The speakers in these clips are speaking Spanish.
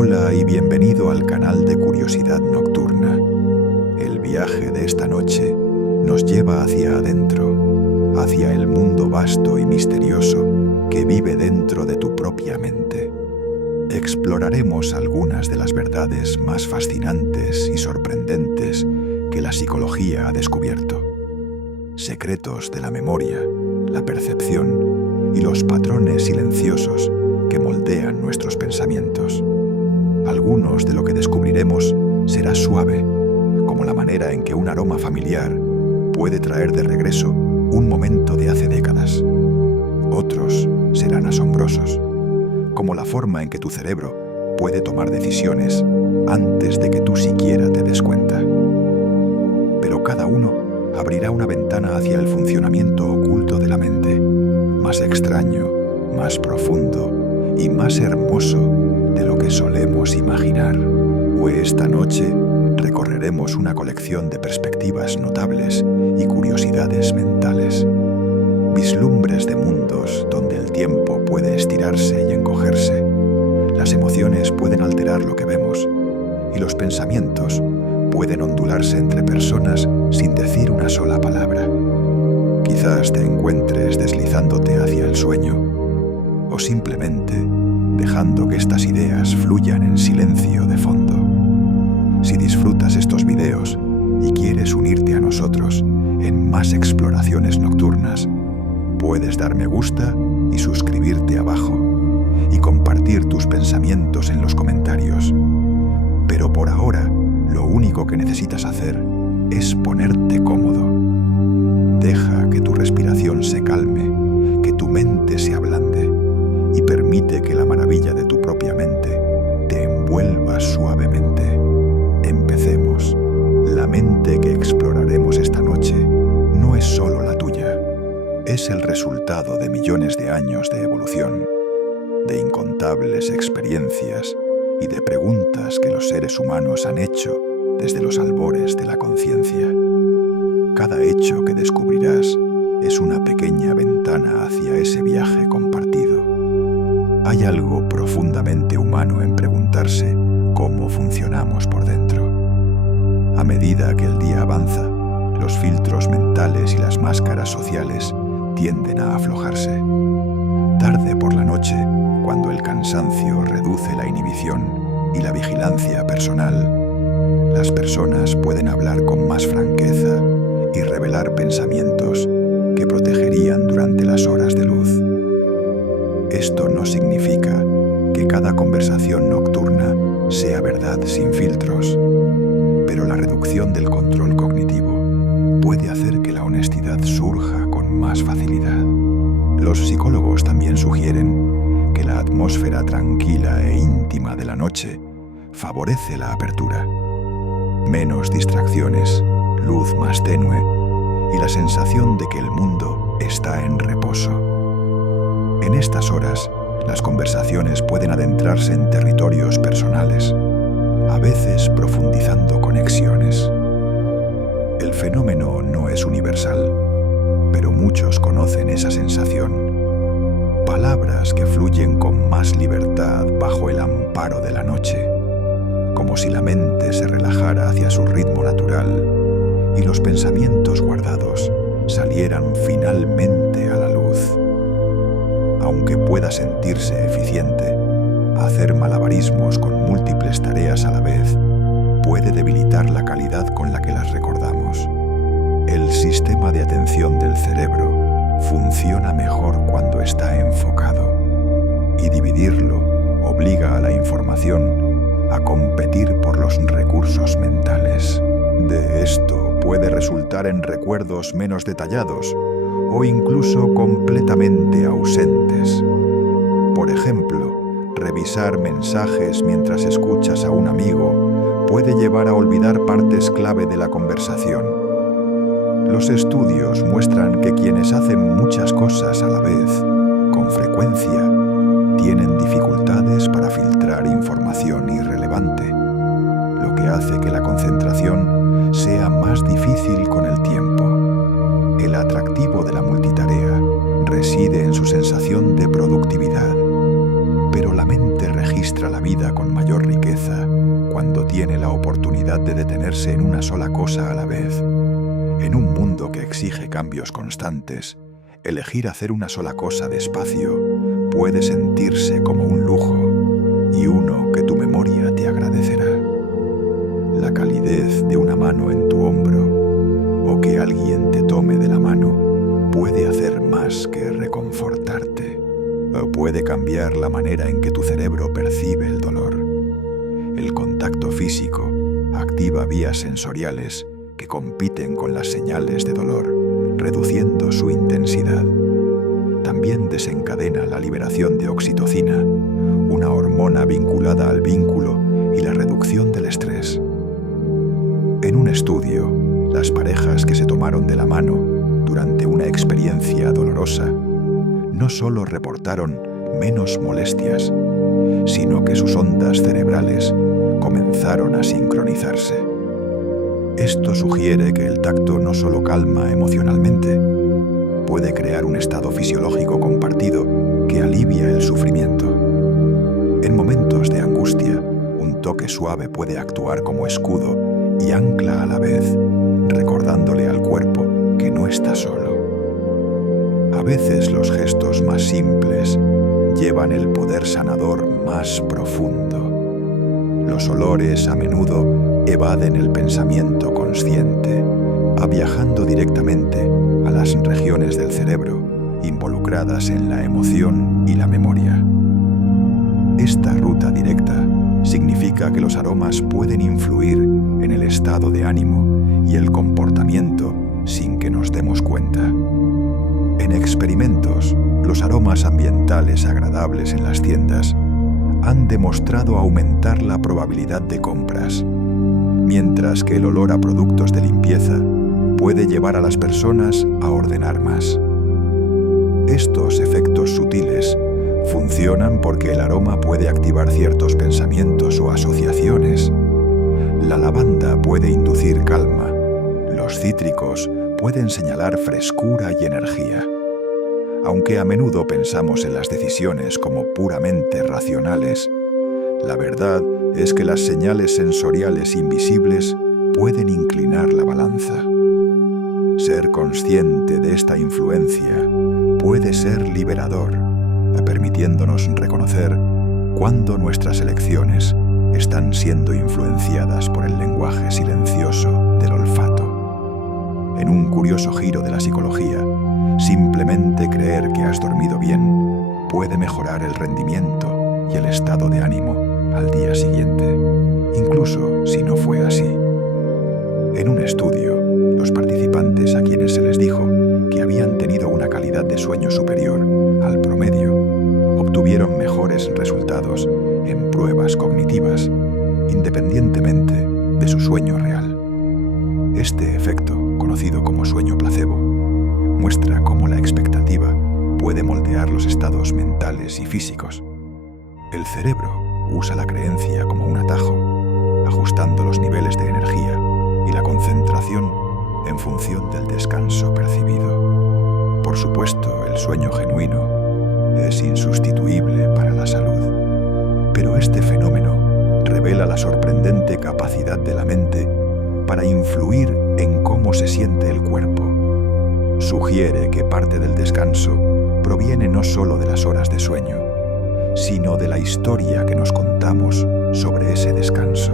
Hola y bienvenido al canal de Curiosidad Nocturna. El viaje de esta noche nos lleva hacia adentro, hacia el mundo vasto y misterioso que vive dentro de tu propia mente. Exploraremos algunas de las verdades más fascinantes y sorprendentes que la psicología ha descubierto. Secretos de la memoria, la percepción y los patrones silenciosos que moldean nuestros pensamientos. Algunos de lo que descubriremos será suave, como la manera en que un aroma familiar puede traer de regreso un momento de hace décadas. Otros serán asombrosos, como la forma en que tu cerebro puede tomar decisiones antes de que tú siquiera te des cuenta. Pero cada uno abrirá una ventana hacia el funcionamiento oculto de la mente, más extraño, más profundo y más hermoso de lo que solemos imaginar. Esta noche recorreremos una colección de perspectivas notables y curiosidades mentales. Vislumbres de mundos donde el tiempo puede estirarse y encogerse, las emociones pueden alterar lo que vemos y los pensamientos pueden ondularse entre personas sin decir una sola palabra. Quizás te encuentres deslizándote hacia el sueño o simplemente dejando que estas ideas fluyan en silencio de fondo. Si disfrutas estos videos y quieres unirte a nosotros en más exploraciones nocturnas, puedes dar me gusta y suscribirte abajo y compartir tus pensamientos en los comentarios. Pero por ahora, lo único que necesitas hacer es ponerte cómodo. Deja que tu respiración se calme, que tu mente se ablande y permite que la maravilla de tu propia mente te envuelva suavemente. Empecemos. La mente que exploraremos esta noche no es solo la tuya. Es el resultado de millones de años de evolución, de incontables experiencias y de preguntas que los seres humanos han hecho desde los albores de la conciencia. Cada hecho que descubrirás es una pequeña ventana hacia ese viaje compartido. Hay algo profundamente humano en preguntarse cómo funcionamos por dentro. A medida que el día avanza, los filtros mentales y las máscaras sociales tienden a aflojarse. Tarde por la noche, cuando el cansancio reduce la inhibición y la vigilancia personal, las personas pueden hablar con más franqueza y revelar pensamientos que protegerían durante las horas de luz. Esto no significa que cada conversación nocturna sea verdad sin filtros, pero la reducción del control cognitivo puede hacer que la honestidad surja con más facilidad. Los psicólogos también sugieren que la atmósfera tranquila e íntima de la noche favorece la apertura. Menos distracciones, luz más tenue y la sensación de que el mundo está en reposo. En estas horas, las conversaciones pueden adentrarse en territorios personales, a veces profundizando conexiones. El fenómeno no es universal, pero muchos conocen esa sensación. Palabras que fluyen con más libertad bajo el amparo de la noche, como si la mente se relajara hacia su ritmo natural y los pensamientos guardados salieran finalmente a la luz. Aunque pueda sentirse eficiente, hacer malabarismos con múltiples tareas a la vez puede debilitar la calidad con la que las recordamos. El sistema de atención del cerebro funciona mejor cuando está enfocado, y dividirlo obliga a la información a competir por los recursos mentales. De esto puede resultar en recuerdos menos detallados o incluso completamente ausentes. Por ejemplo, revisar mensajes mientras escuchas a un amigo puede llevar a olvidar partes clave de la conversación. Los estudios muestran que quienes hacen muchas cosas a la vez, con frecuencia, tienen dificultades para filtrar información irrelevante, lo que hace que la concentración sea más difícil con el tiempo. El atractivo de la multitarea reside en su sensación de productividad. Pero la mente registra la vida con mayor riqueza cuando tiene la oportunidad de detenerse en una sola cosa a la vez. En un mundo que exige cambios constantes, elegir hacer una sola cosa despacio puede sentirse como un lujo y uno que tu memoria te agradecerá. La calidez de una mano en tu hombro o que alguien te tome de la mano puede hacer más que reconfortarte. O puede cambiar la manera en que tu cerebro percibe el dolor. El contacto físico activa vías sensoriales que compiten con las señales de dolor, reduciendo su intensidad. También desencadena la liberación de oxitocina, una hormona vinculada al vínculo y la reducción del estrés. En un estudio, las parejas que se tomaron de la mano durante una experiencia dolorosa no solo reportaron menos molestias, sino que sus ondas cerebrales comenzaron a sincronizarse. Esto sugiere que el tacto no solo calma emocionalmente, puede crear un estado fisiológico compartido que alivia el sufrimiento. En momentos de angustia, un toque suave puede actuar como escudo y ancla a la vez, recordándole al cuerpo que no está solo. A veces los gestos más simples llevan el poder sanador más profundo. Los olores a menudo evaden el pensamiento consciente, viajando directamente a las regiones del cerebro involucradas en la emoción y la memoria. Esta ruta directa significa que los aromas pueden influir en el estado de ánimo y el comportamiento sin que nos demos cuenta. En experimentos, los aromas ambientales agradables en las tiendas han demostrado aumentar la probabilidad de compras, mientras que el olor a productos de limpieza puede llevar a las personas a ordenar más. Estos efectos sutiles funcionan porque el aroma puede activar ciertos pensamientos o asociaciones. La lavanda puede inducir calma, los cítricos pueden señalar frescura y energía. Aunque a menudo pensamos en las decisiones como puramente racionales, la verdad es que las señales sensoriales invisibles pueden inclinar la balanza. Ser consciente de esta influencia puede ser liberador, permitiéndonos reconocer cuándo nuestras elecciones están siendo influenciadas por el lenguaje silencioso del olfato. En un curioso giro de la psicología, simplemente creer que has dormido bien puede mejorar el rendimiento y el estado de ánimo al día siguiente, incluso si no fue así. En un estudio, los participantes a quienes se les dijo que habían tenido una calidad de sueño superior al promedio, obtuvieron mejores resultados en pruebas cognitivas, independientemente de su sueño real. Este efecto, conocido como sueño placebo, muestra cómo la expectativa puede moldear los estados mentales y físicos. El cerebro usa la creencia como un atajo, ajustando los niveles de energía y la concentración en función del descanso percibido. Por supuesto, el sueño genuino es insustituible para la salud, pero este fenómeno revela la sorprendente capacidad de la mente para influir en cómo se siente el cuerpo. Sugiere que parte del descanso proviene no solo de las horas de sueño, sino de la historia que nos contamos sobre ese descanso.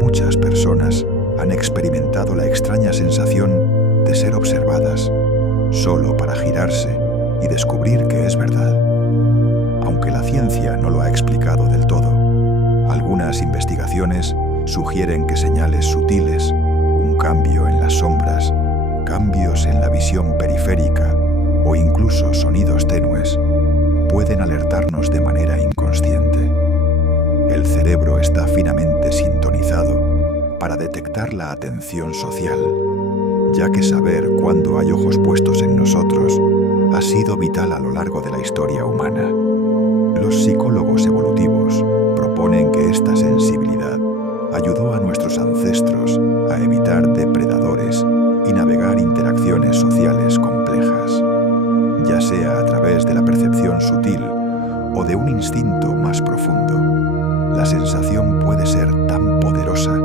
Muchas personas han experimentado la extraña sensación de ser observadas, solo para girarse y descubrir que es verdad. Aunque la ciencia no lo ha explicado del todo, algunas investigaciones sugieren que señales sutiles, un cambio en las sombras, cambios en la visión periférica o incluso sonidos tenues, pueden alertarnos de manera inconsciente. El cerebro está finamente sintonizado para detectar la atención social, ya que saber cuándo hay ojos puestos en nosotros ha sido vital a lo largo de la historia humana. Los psicólogos evolutivos proponen que esta sensibilidad ayudó a nuestros ancestros a evitar depredadores y navegar interacciones sociales complejas, ya sea a través de la percepción sutil o de un instinto más profundo, la sensación puede ser tan poderosa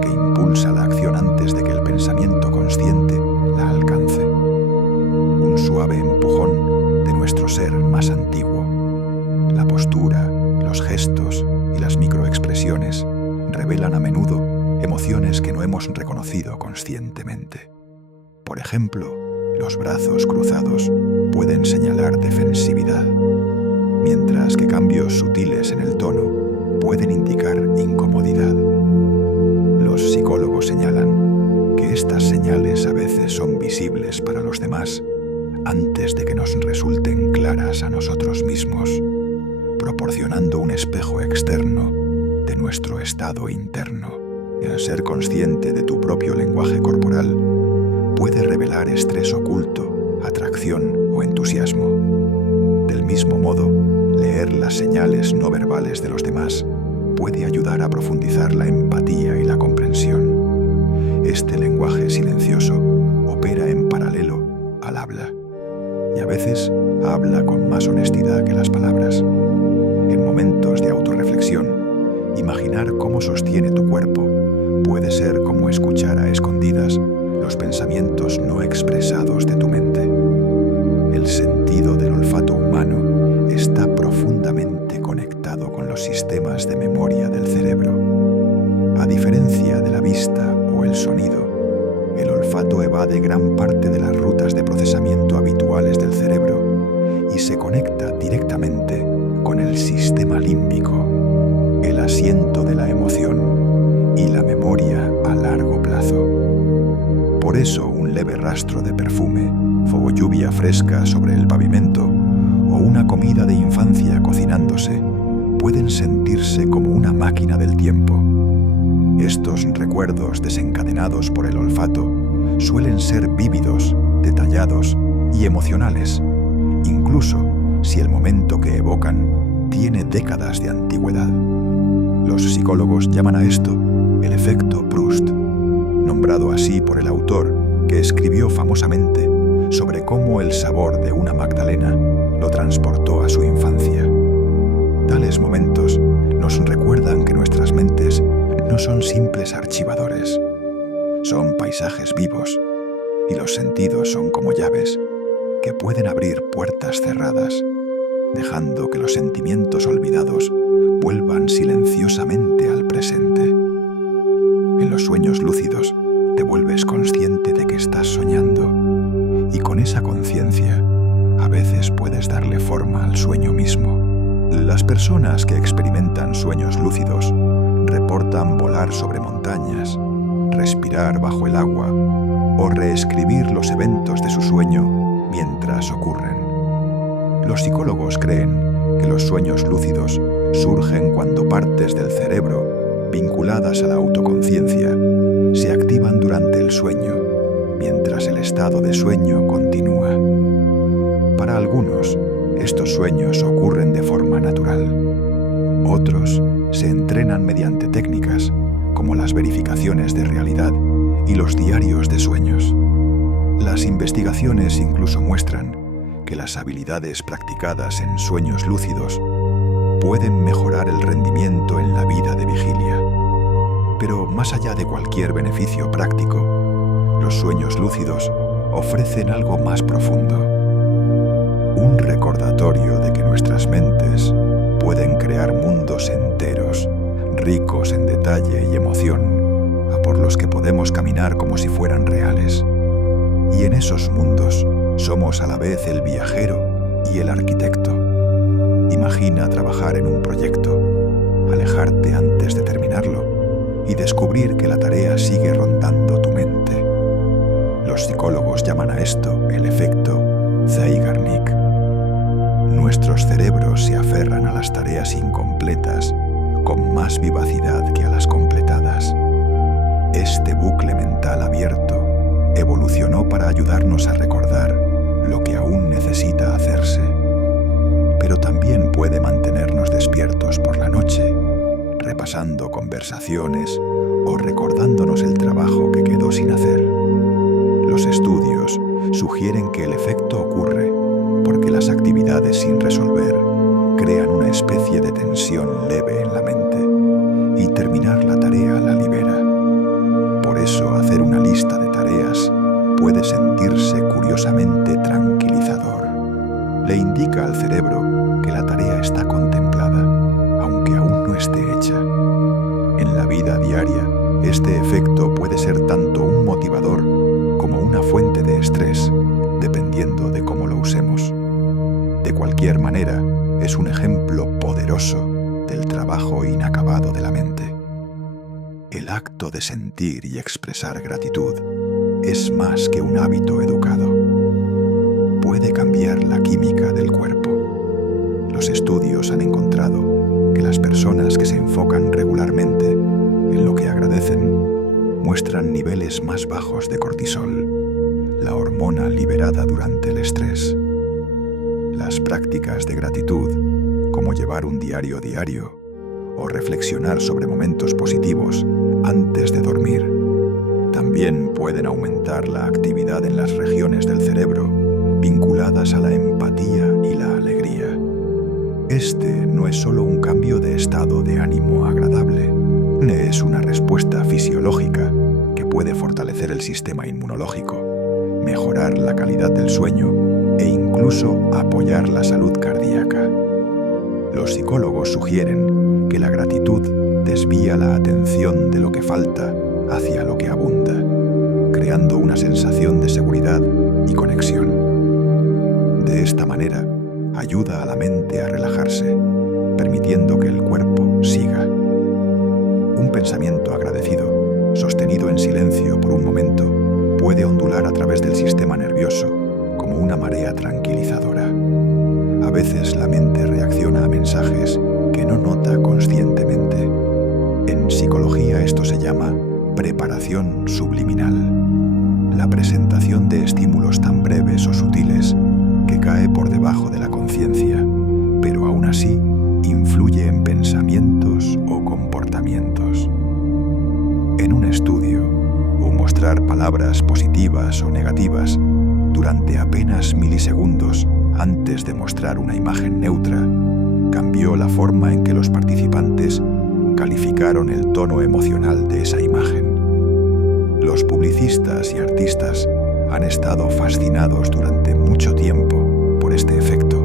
que impulsa la acción antes de que el pensamiento consciente la alcance. Un suave empujón de nuestro ser más antiguo. La postura, los gestos y las microexpresiones revelan a menudo emociones que no hemos reconocido conscientemente. Por ejemplo, los brazos cruzados pueden señalar defensividad, mientras que cambios sutiles en el tono pueden indicar incomodidad. Los psicólogos señalan que estas señales a veces son visibles para los demás antes de que nos resulten claras a nosotros mismos, proporcionando un espejo externo de nuestro estado interno. El ser consciente de tu propio lenguaje corporal puede revelar estrés oculto, atracción o entusiasmo. Del mismo modo, leer las señales no verbales de los demás puede ayudar a profundizar la empatía y la comprensión. Este lenguaje silencioso opera en paralelo al habla, y a veces habla con más honestidad que las palabras. En momentos de autorreflexión, imaginar cómo sostiene tu cuerpo puede ser como escuchar a escondidas los pensamientos no expresados de tu mente. El sentido del olfato humano está profundamente conectado con los sistemas de memoria del cerebro. A diferencia de la vista o el sonido, el olfato evade gran parte de las rutas de procesamiento habituales del cerebro y se conecta directamente con el sistema límbico, el asiento de la emoción y la memoria a largo plazo. Por eso un leve rastro de perfume, o lluvia fresca sobre el pavimento, o una comida de infancia cocinándose, pueden sentirse como una máquina del tiempo. Estos recuerdos desencadenados por el olfato suelen ser vívidos, detallados y emocionales, incluso si el momento que evocan tiene décadas de antigüedad. Los psicólogos llaman a esto el efecto Proust, nombrado así por el autor que escribió famosamente sobre cómo el sabor de una magdalena lo transportó a su infancia. Tales momentos nos recuerdan que nuestras mentes no son simples archivadores, son paisajes vivos, y los sentidos son como llaves que pueden abrir puertas cerradas, dejando que los sentimientos olvidados vuelvan silenciosamente al presente. En los sueños lúcidos te vuelves consciente de que estás soñando, y con esa conciencia a veces puedes darle forma al sueño mismo. Las personas que experimentan sueños lúcidos reportan volar sobre montañas, respirar bajo el agua o reescribir los eventos de su sueño mientras ocurren. Los psicólogos creen que los sueños lúcidos surgen cuando partes del cerebro vinculadas a la autoconciencia se activan durante el sueño, mientras el estado de sueño continúa. Para algunos, estos sueños ocurren de forma natural. Otros se entrenan mediante técnicas como las verificaciones de realidad y los diarios de sueños. Las investigaciones incluso muestran que las habilidades practicadas en sueños lúcidos pueden mejorar el rendimiento en la vida de vigilia. Pero más allá de cualquier beneficio práctico, los sueños lúcidos ofrecen algo más profundo. Un recordatorio de que nuestras mentes pueden crear mundos enteros, ricos en detalle y emoción, a por los que podemos caminar como si fueran reales. Y en esos mundos somos a la vez el viajero y el arquitecto. Imagina trabajar en un proyecto, alejarte antes de terminarlo y descubrir que la tarea sigue rondando tu mente. Los psicólogos llaman a esto el efecto Zeigarnik. Nuestros cerebros se aferran a las tareas incompletas con más vivacidad que a las completadas. Este bucle mental abierto evolucionó para ayudarnos a recordar lo que aún necesita hacerse, pero también puede mantenernos despiertos por la noche, repasando conversaciones o recordándonos el trabajo que quedó sin hacer. Los estudios sugieren que el efecto ocurre porque las actividades sin resolver crean una especie de tensión leve en la mente y terminar la tarea la libera. Por eso hacer una lista de tareas puede sentirse curiosamente tranquilizador. Le indica al cerebro que la tarea está contemplada, aunque aún no esté hecha. En la vida diaria, este efecto puede ser tanto un motivador como una fuente de estrés, dependiendo de cómo lo usemos. De cualquier manera, es un ejemplo poderoso del trabajo inacabado de la mente. El acto de sentir y expresar gratitud es más que un hábito educado. Puede cambiar la química del cuerpo. Los estudios han encontrado que las personas que se enfocan regularmente en lo que agradecen muestran niveles más bajos de cortisol, la hormona liberada durante el estrés. Las prácticas de gratitud, como llevar un diario diario o reflexionar sobre momentos positivos antes de dormir, también pueden aumentar la actividad en las regiones del cerebro vinculadas a la empatía y la alegría. Este no es solo un cambio de estado de ánimo agradable, es una respuesta fisiológica que puede fortalecer el sistema inmunológico, mejorar la calidad del sueño e incluso apoyar la salud cardíaca. Los psicólogos sugieren que la gratitud desvía la atención de lo que falta hacia lo que abunda, creando una sensación de seguridad y conexión. De esta manera, ayuda a la mente a relajarse, permitiendo que el cuerpo siga. Un pensamiento agradecido, sostenido en silencio por un momento, puede ondular a través del sistema nervioso como una marea tranquilizadora. A veces la mente reacciona a mensajes que no nota conscientemente. En psicología esto se llama preparación subliminal, la presentación de estímulos tan breves o sutiles que cae por debajo de la conciencia, pero aún así influye en pensamientos o comportamientos. En un estudio, mostrar palabras positivas o negativas durante apenas milisegundos antes de mostrar una imagen neutra cambió la forma en que los participantes calificaron el tono emocional de esa imagen. Los publicistas y artistas han estado fascinados durante mucho tiempo por este efecto,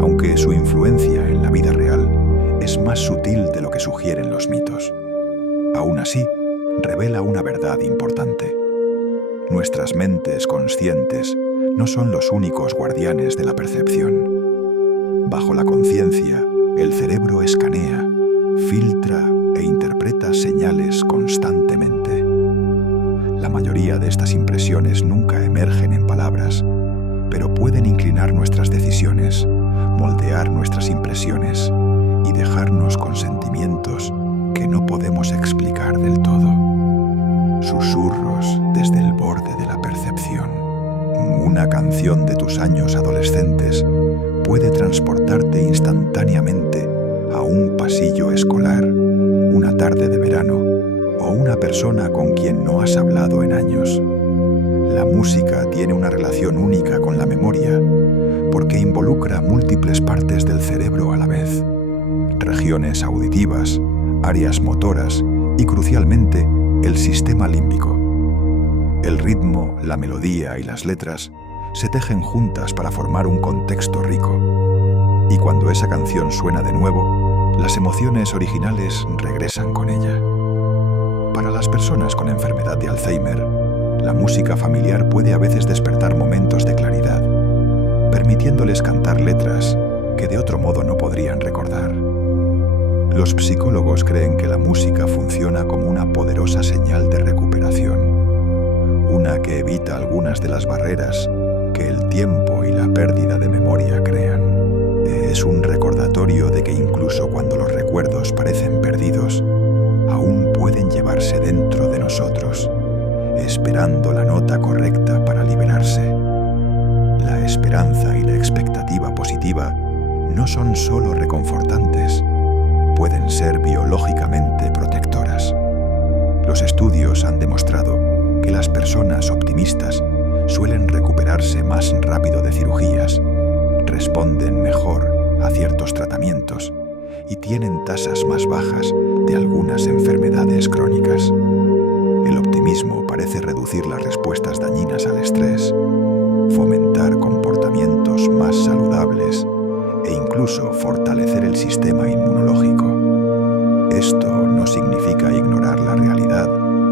aunque su influencia en la vida real es más sutil de lo que sugieren los mitos. Aún así, revela una verdad importante. Nuestras mentes conscientes no son los únicos guardianes de la percepción. Bajo la conciencia, el cerebro escanea, filtra e interpreta señales constantemente. La mayoría de estas impresiones nunca emergen en palabras, pero pueden inclinar nuestras decisiones, moldear nuestras impresiones y dejarnos con sentimientos que no podemos explicar del todo. Susurros desde el borde de la percepción. Una canción de tus años adolescentes puede transportarte instantáneamente a un pasillo escolar, una tarde de verano o una persona con quien no has hablado en años. La música tiene una relación única con la memoria porque involucra múltiples partes del cerebro a la vez, regiones auditivas, áreas motoras y, crucialmente, el sistema límbico. El ritmo, la melodía y las letras se tejen juntas para formar un contexto rico. Y cuando esa canción suena de nuevo, las emociones originales regresan con ella. Para las personas con enfermedad de Alzheimer, la música familiar puede a veces despertar momentos de claridad, permitiéndoles cantar letras que de otro modo no podrían recordar. Los psicólogos creen que la música funciona como una poderosa señal de recuperación, una que evita algunas de las barreras que el tiempo y la pérdida de memoria crean. Es un recordatorio de que incluso cuando los recuerdos parecen perdidos, aún pueden llevarse dentro de nosotros, esperando la nota correcta para liberarse. La esperanza y la expectativa positiva no son solo reconfortantes, pueden ser biológicamente protectoras. Los estudios han demostrado que las personas optimistas suelen recuperarse más rápido de cirugías, responden mejor a ciertos tratamientos y tienen tasas más bajas de algunas enfermedades crónicas. El optimismo parece reducir las respuestas dañinas al estrés, fomentar comportamientos más saludables e incluso fortalecer el sistema inmunológico. Esto no significa ignorar la realidad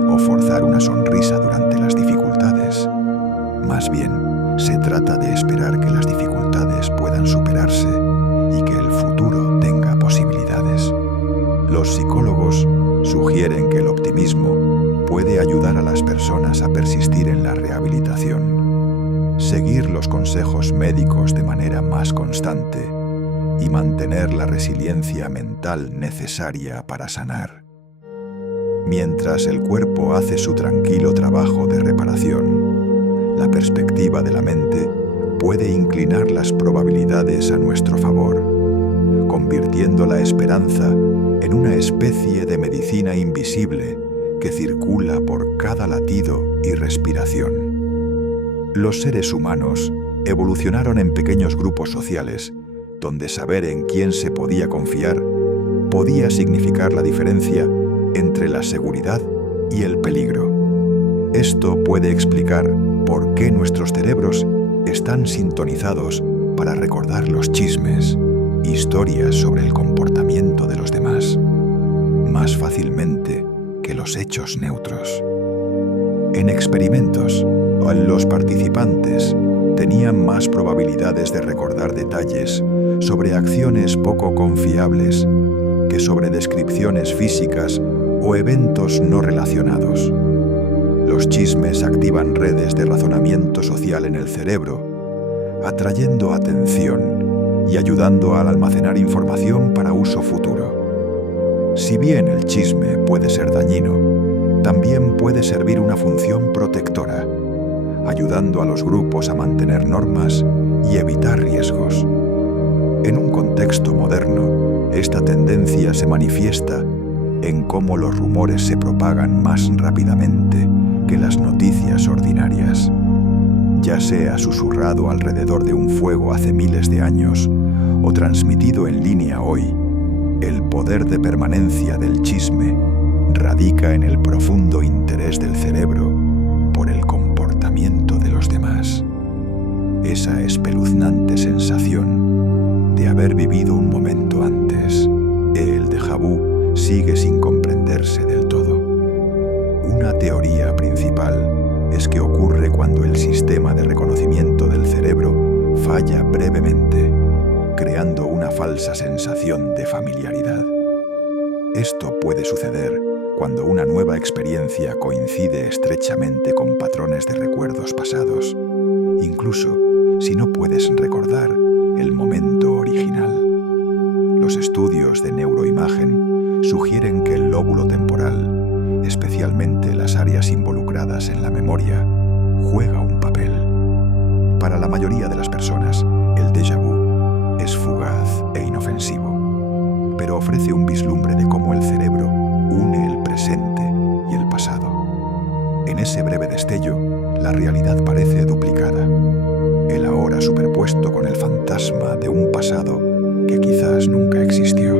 o forzar una sonrisa durante las dificultades. Más bien, se trata de esperar que las dificultades puedan superarse y que el futuro tenga posibilidades. Los psicólogos sugieren que el optimismo puede ayudar a las personas a persistir en la rehabilitación, seguir los consejos médicos de manera más constante y mantener la resiliencia mental necesaria para sanar. Mientras el cuerpo hace su tranquilo trabajo de reparación, la perspectiva de la mente puede inclinar las probabilidades a nuestro favor, convirtiendo la esperanza en una especie de medicina invisible que circula por cada latido y respiración. Los seres humanos evolucionaron en pequeños grupos sociales, donde saber en quién se podía confiar podía significar la diferencia entre la seguridad y el peligro. Esto puede explicar por qué nuestros cerebros están sintonizados para recordar los chismes, historias sobre el comportamiento de los demás, más fácilmente que los hechos neutros. En experimentos, los participantes tenían más probabilidades de recordar detalles sobre acciones poco confiables que sobre descripciones físicas o eventos no relacionados. Los chismes activan redes de razonamiento social en el cerebro, atrayendo atención y ayudando al almacenar información para uso futuro. Si bien el chisme puede ser dañino, también puede servir una función protectora, ayudando a los grupos a mantener normas y evitar riesgos. En un contexto moderno, esta tendencia se manifiesta en cómo los rumores se propagan más rápidamente que las noticias ordinarias. Ya sea susurrado alrededor de un fuego hace miles de años o transmitido en línea hoy, el poder de permanencia del chisme radica en el profundo interés del cerebro por el comportamiento de los demás. Esa espeluznante sensación de haber vivido un momento antes, el déjà vu, sigue sin comprenderse del todo. Una teoría principal es que ocurre cuando el sistema de reconocimiento del cerebro falla brevemente, creando una falsa sensación de familiaridad. Esto puede suceder cuando una nueva experiencia coincide estrechamente con patrones de recuerdos pasados, incluso si no puedes recordar el momento original. Los estudios de neuroimagen sugieren que el lóbulo temporal, especialmente las áreas involucradas en la memoria, juega un papel. Para la mayoría de las personas, el déjà vu es fugaz e inofensivo, pero ofrece un vislumbre de cómo el cerebro une el presente y el pasado. En ese breve destello, la realidad parece duplicada, el ahora superpuesto con el fantasma de un pasado que quizás nunca existió.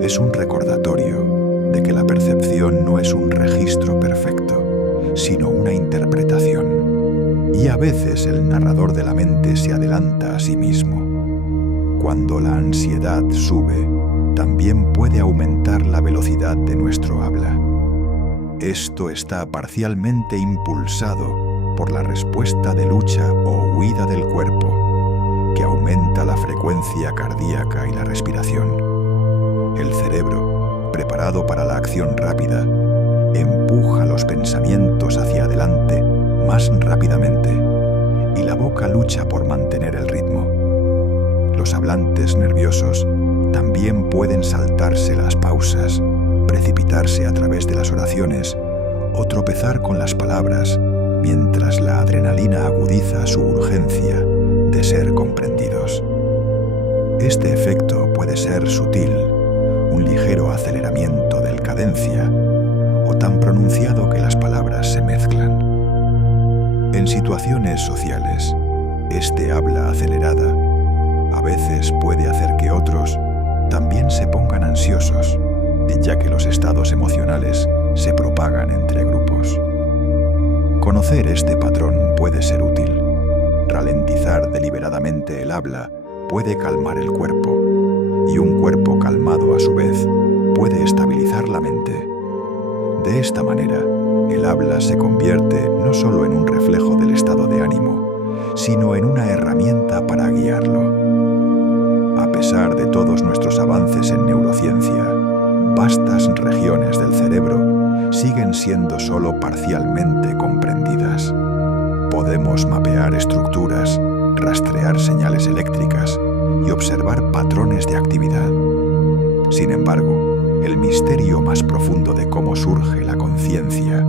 Es un recordatorio de que la percepción no es un registro perfecto, sino una interpretación. Y a veces el narrador de la mente se adelanta a sí mismo. Cuando la ansiedad sube, también puede aumentar la velocidad de nuestro habla. Esto está parcialmente impulsado por la respuesta de lucha o huida del cuerpo, que aumenta la frecuencia cardíaca y la respiración. El cerebro, preparado para la acción rápida, empuja los pensamientos hacia adelante más rápidamente y la boca lucha por mantener el ritmo. Los hablantes nerviosos también pueden saltarse las pausas, precipitarse a través de las oraciones o tropezar con las palabras mientras la adrenalina agudiza su urgencia de ser comprendidos. Este efecto puede ser sutil, un ligero aceleramiento del cadencia, o tan pronunciado que las palabras se mezclan. En situaciones sociales, este habla acelerada a veces puede hacer que otros también se pongan ansiosos, ya que los estados emocionales se propagan entre grupos. Conocer este patrón puede ser útil. Ralentizar deliberadamente el habla puede calmar el cuerpo, y un cuerpo calmado a su vez puede estabilizar la mente. De esta manera, el habla se convierte no solo en un reflejo del estado de ánimo, sino en una herramienta para guiarlo. A pesar de todos nuestros avances en neurociencia, vastas regiones del cerebro siguen siendo solo parcialmente comprendidas. Podemos mapear estructuras, rastrear señales eléctricas y observar patrones de actividad. Sin embargo, el misterio más profundo de cómo surge la conciencia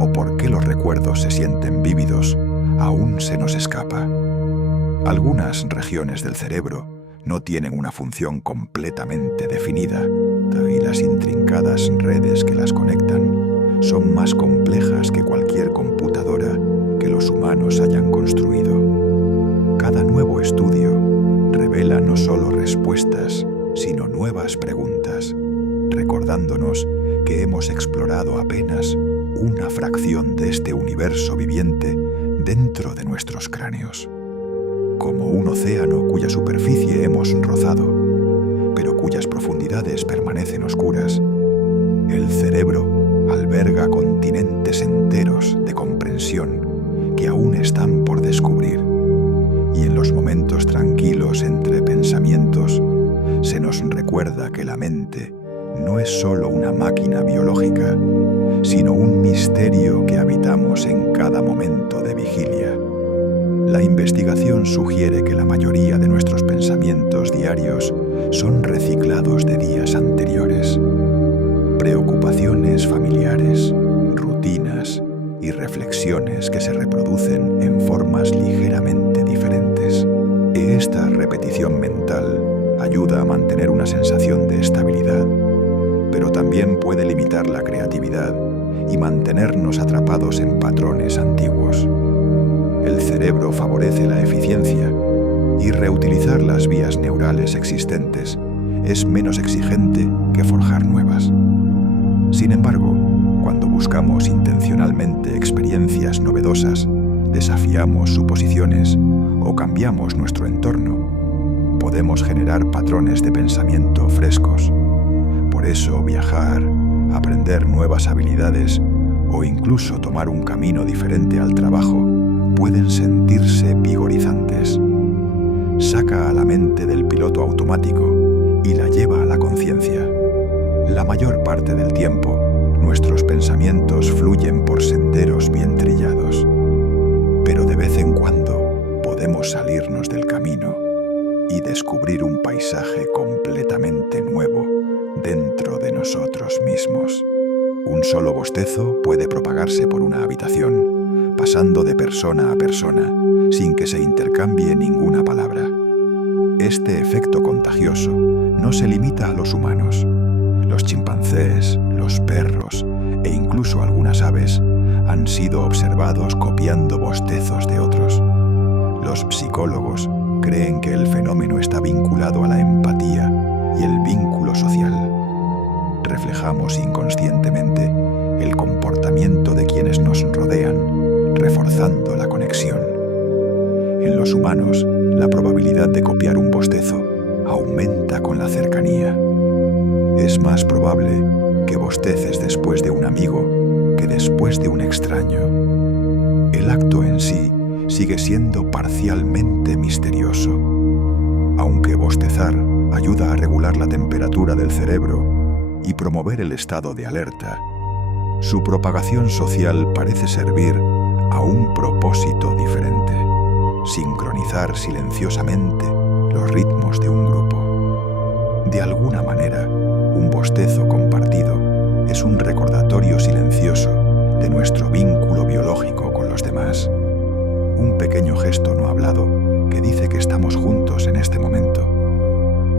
o por qué los recuerdos se sienten vívidos aún se nos escapa. Algunas regiones del cerebro no tienen una función completamente definida y las intrincadas redes que las conectan son más complejas que cualquier computadora que los humanos hayan construido. Cada nuevo estudio revela no solo respuestas, sino nuevas preguntas, recordándonos que hemos explorado apenas una fracción de este universo viviente dentro de nuestros cráneos. Como un océano cuya superficie hemos rozado, pero cuyas profundidades permanecen oscuras, el cerebro alberga continentes enteros de comprensión que aún están por descubrir, y en los momentos tranquilos entre pensamientos se nos recuerda que la mente no es solo una máquina biológica, sino un misterio que habitamos en cada momento de vigilia. La investigación sugiere que la mayoría de nuestros pensamientos diarios son reciclados de días anteriores. Preocupaciones familiares, rutinas y reflexiones que se reproducen en formas ligeramente diferentes. Esta repetición mental ayuda a mantener una sensación de estabilidad, pero también puede limitar la creatividad y mantenernos atrapados en patrones antiguos. El cerebro favorece la eficiencia y reutilizar las vías neurales existentes es menos exigente que forjar nuevas. Sin embargo, cuando buscamos intencionalmente experiencias novedosas, desafiamos suposiciones o cambiamos nuestro entorno, podemos generar patrones de pensamiento frescos. Por eso viajar, aprender nuevas habilidades o incluso tomar un camino diferente al trabajo pueden sentirse vigorizantes. Saca a la mente del piloto automático y la lleva a la conciencia. La mayor parte del tiempo, nuestros pensamientos fluyen por senderos bien trillados, pero de vez en cuando podemos salirnos del camino y descubrir un paisaje completamente nuevo dentro de nosotros mismos. Un solo bostezo puede propagarse por una habitación, pasando de persona a persona, sin que se intercambie ninguna palabra. Este efecto contagioso no se limita a los humanos. Los chimpancés, los perros e incluso algunas aves han sido observados copiando bostezos de otros. Los psicólogos creen que el fenómeno está vinculado a la empatía y el vínculo social. Reflejamos inconscientemente el comportamiento de quienes nos rodean, reforzando la conexión. En los humanos, la probabilidad de copiar un bostezo aumenta con la cercanía. Es más probable que bosteces después de un amigo que después de un extraño. El acto en sí sigue siendo parcialmente misterioso. Aunque bostezar ayuda a regular la temperatura del cerebro y promover el estado de alerta, su propagación social parece servir a un propósito diferente: sincronizar silenciosamente los ritmos de un grupo. De alguna manera, un bostezo compartido es un recordatorio silencioso de nuestro vínculo biológico con los demás. Un pequeño gesto no hablado que dice que estamos juntos en este momento.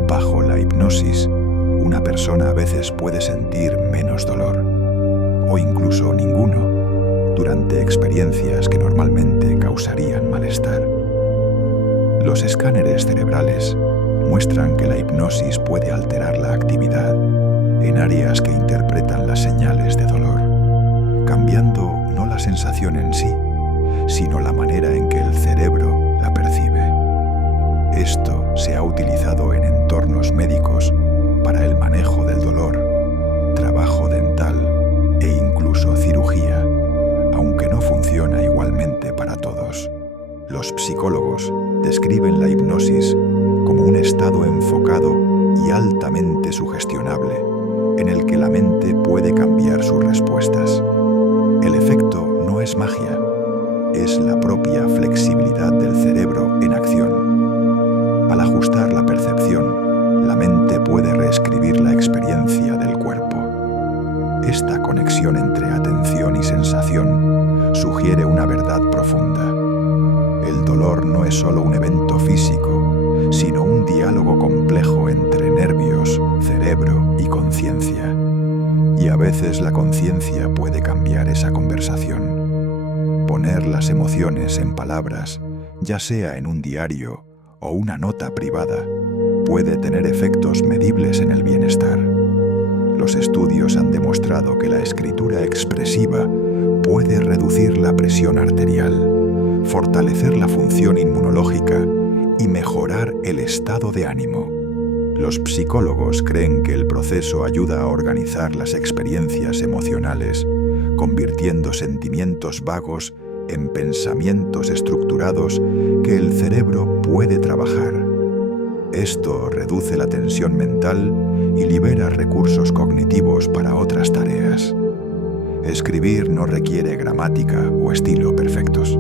Bajo la hipnosis, una persona a veces puede sentir menos dolor, o incluso ninguno, durante experiencias que normalmente causarían malestar. Los escáneres cerebrales muestran que la hipnosis puede alterar la actividad en áreas que interpretan las señales de dolor, cambiando no la sensación en sí, sino la manera en que el cerebro la percibe. Esto se ha utilizado en entornos médicos para el manejo del dolor, trabajo dental e incluso cirugía, aunque no funciona igualmente para todos. Los psicólogos describen la hipnosis como un estado enfocado y altamente sugestionable, en el que la mente puede cambiar sus respuestas. El efecto no es magia, es la propia flexibilidad del cerebro en acción. Al ajustar la percepción, la mente puede reescribir la experiencia del cuerpo. Esta conexión entre atención y sensación sugiere una verdad profunda. El dolor no es solo un evento físico, sino un diálogo complejo entre nervios, cerebro y conciencia. Y a veces la conciencia puede cambiar esa conversación. Poner las emociones en palabras, ya sea en un diario o una nota privada, puede tener efectos medibles en el bienestar. Los estudios han demostrado que la escritura expresiva puede reducir la presión arterial, fortalecer la función inmunológica y mejorar el estado de ánimo. Los psicólogos creen que el proceso ayuda a organizar las experiencias emocionales, convirtiendo sentimientos vagos en pensamientos estructurados que el cerebro puede trabajar. Esto reduce la tensión mental y libera recursos cognitivos para otras tareas. Escribir no requiere gramática o estilo perfectos.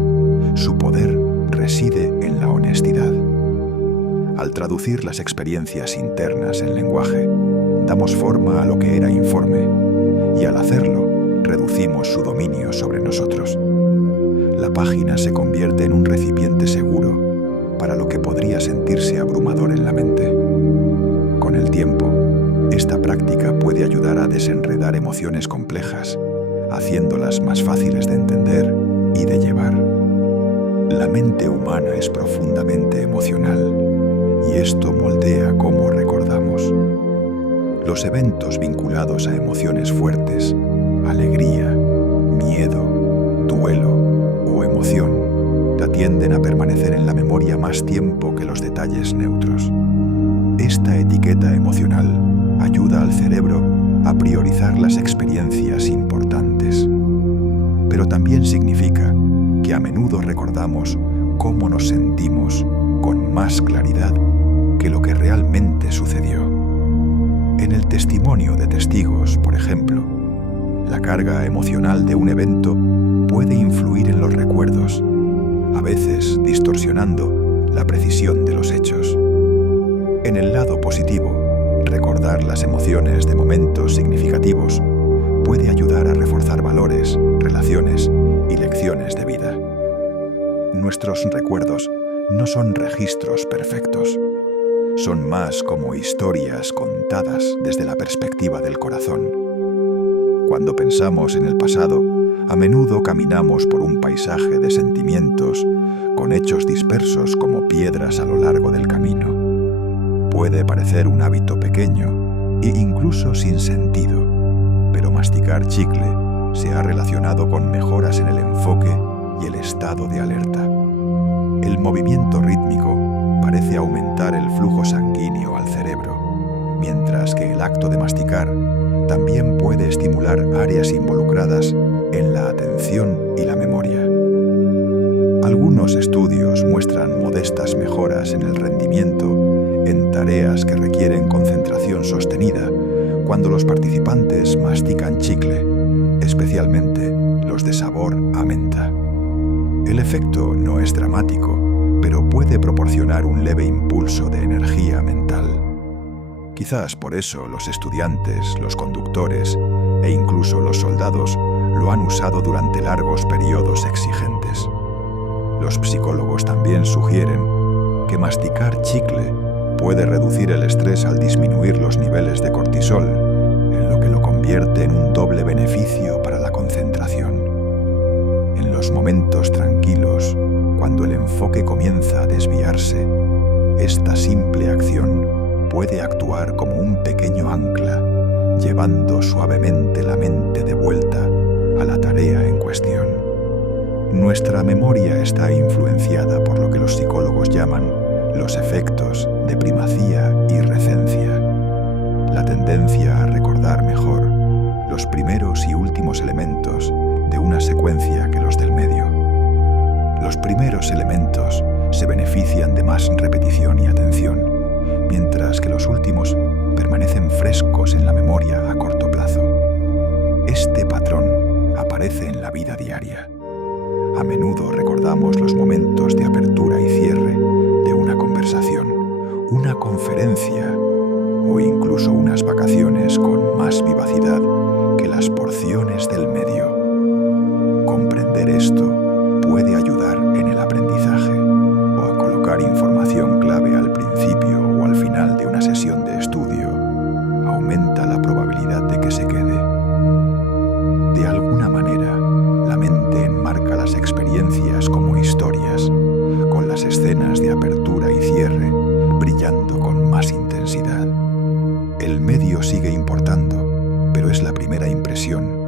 Su poder reside en la honestidad. Al traducir las experiencias internas en lenguaje, damos forma a lo que era informe, y al hacerlo, reducimos su dominio sobre nosotros. La página se convierte en un recipiente seguro para lo que podría sentirse abrumador en la mente. Con el tiempo, esta práctica puede ayudar a desenredar emociones complejas, haciéndolas más fáciles de entender y de llevar. La mente humana es profundamente emocional, y esto moldea cómo recordamos. Los eventos vinculados a emociones fuertes, alegría, miedo, duelo o emoción, tienden a permanecer en la memoria más tiempo que los detalles neutros. Esta etiqueta emocional ayuda al cerebro a priorizar las experiencias importantes. Pero también significa que a menudo recordamos cómo nos sentimos con más claridad que lo que realmente sucedió. En el testimonio de testigos, por ejemplo, la carga emocional de un evento puede influir en los recuerdos, a veces distorsionando la precisión de los hechos. En el lado positivo, recordar las emociones de momentos significativos puede ayudar a reforzar valores, relaciones y lecciones de vida. Nuestros recuerdos no son registros perfectos. Son más como historias contadas desde la perspectiva del corazón. Cuando pensamos en el pasado, a menudo caminamos por un paisaje de sentimientos, con hechos dispersos como piedras a lo largo del camino. Puede parecer un hábito pequeño e incluso sin sentido, pero masticar chicle se ha relacionado con mejoras en el enfoque y el estado de alerta. El movimiento rítmico parece aumentar el flujo sanguíneo al cerebro, mientras que el acto de masticar también puede estimular áreas involucradas en la atención y la memoria. Algunos estudios muestran modestas mejoras en el rendimiento en tareas que requieren concentración sostenida cuando los participantes mastican chicle, especialmente los de sabor a menta. El efecto no es dramático, pero puede proporcionar un leve impulso de energía mental. Quizás por eso los estudiantes, los conductores e incluso los soldados lo han usado durante largos periodos exigentes. Los psicólogos también sugieren que masticar chicle puede reducir el estrés al disminuir los niveles de cortisol, en lo que lo convierte en un doble beneficio para la concentración. En los los momentos tranquilos, cuando el enfoque comienza a desviarse, esta simple acción puede actuar como un pequeño ancla, llevando suavemente la mente de vuelta a la tarea en cuestión. Nuestra memoria está influenciada por lo que los psicólogos llaman los efectos de primacía y recencia, la tendencia a recordar mejor los primeros y últimos elementos de una secuencia que los del medio. Los primeros elementos se benefician de más repetición y atención, mientras que los últimos permanecen frescos en la memoria a corto plazo. Este patrón aparece en la vida diaria. A menudo recordamos los momentos de apertura y cierre de una conversación, una conferencia o incluso unas vacaciones con más vivacidad que las porciones del medio. Comprender esto puede ayudar en el aprendizaje o a colocar información clave al principio o al final de una sesión de estudio. Aumenta la probabilidad de que se quede. De alguna manera, la mente enmarca las experiencias como historias, con las escenas de apertura y cierre brillando con más intensidad. El medio sigue importando, pero es la primera impresión